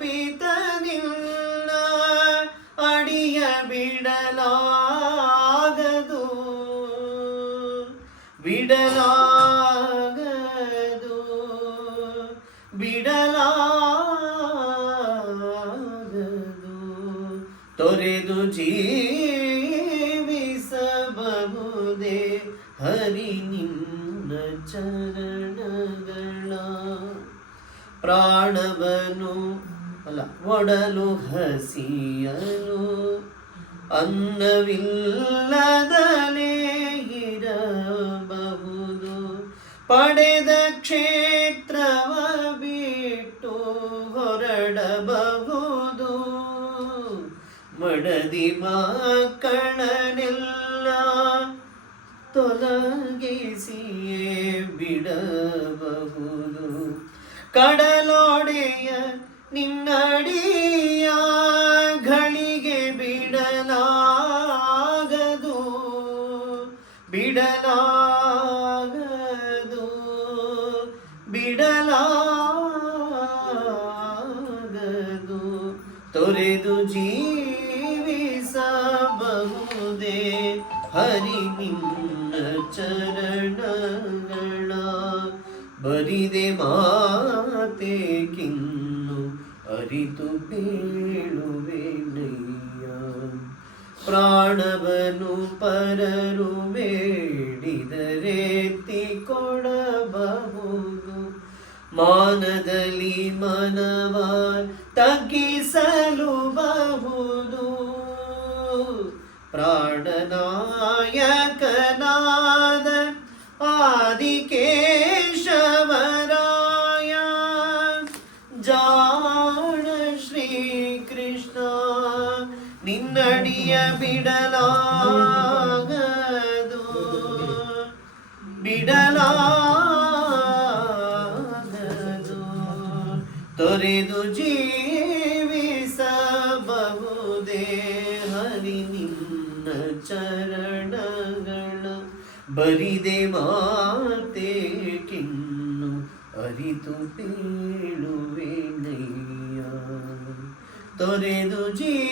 ಪಿತನಿಲ್ಲ ಅಡಿಯ ಬಿಡಲಾಗದು ಬಿಡಲಾಗದು ಬಿಡಲಾಗದು ತೊರೆದು ಜೀವಿಸಬಹುದೇ ಹರಿ ನಿನ್ನ ಚರಣಗಳ ಪ್ರಾಣವನು ಅಲ್ಲ ಒಡಲು ಹಸಿಯಲು ಅನ್ನವಿಲ್ಲದಲೇ ಇರಬಹುದು ಪಡೆದ ಕ್ಷೇತ್ರವ ಬಿಟ್ಟು ಹೊರಡಬಹುದು ಮಡದಿ ಮಕ್ಕಳನೆಲ್ಲ ತೊಲಗಿಸಿಯೇ ಬಿಡಬಹುದು ಕಡಲೊಡೆಯ ನಿನ್ನಡಿಯ ಗಳಿಗೆ ಬಿಡಲಾಗದು ಬಿಡಲಾಗದು ಬಿಡಲಾಗದು ತೊರೆದು ಜೀವಿಸಬಹುದೇ ಹರಿ ನಿನ್ನ ಚರಣಗಳ ಬರಿದೆ ಮಾತೆ ಕಿನ್ನು ಅರಿತು ಪೇಳುವೆ ನಯ್ಯ ಪ್ರಾಣವನು ಪರರು ಬೇಡಿದರೆತ್ತಿ ಕೊಡಬಹುದು ಮಾನದಲ್ಲಿ ಮನವ ತಗ್ಗಿಸಲು ಬಹುದು ಪ್ರಾಣನಾಯಕನಾದ ಆದಿಕೇಶವರಾಯ ಜಾಣ ಶ್ರೀ ಕೃಷ್ಣ ನಿನ್ನಡಿಯ ಬಿಡಲಾಗದು ಬಿಡಲಾಗದು ತೊರೆದು ಜೀವಿಸಬಹುದೇ ಹರಿ ನಿನ್ನ ಚರಣಗಳ ಬರಿದೆ ಮಾತೆ ಕಿನ್ನು ಅರಿತು ಪೇಳುವೆ ನಯ್ಯ ತೊರೆದು ಜೀವಿಸಬಹುದೇ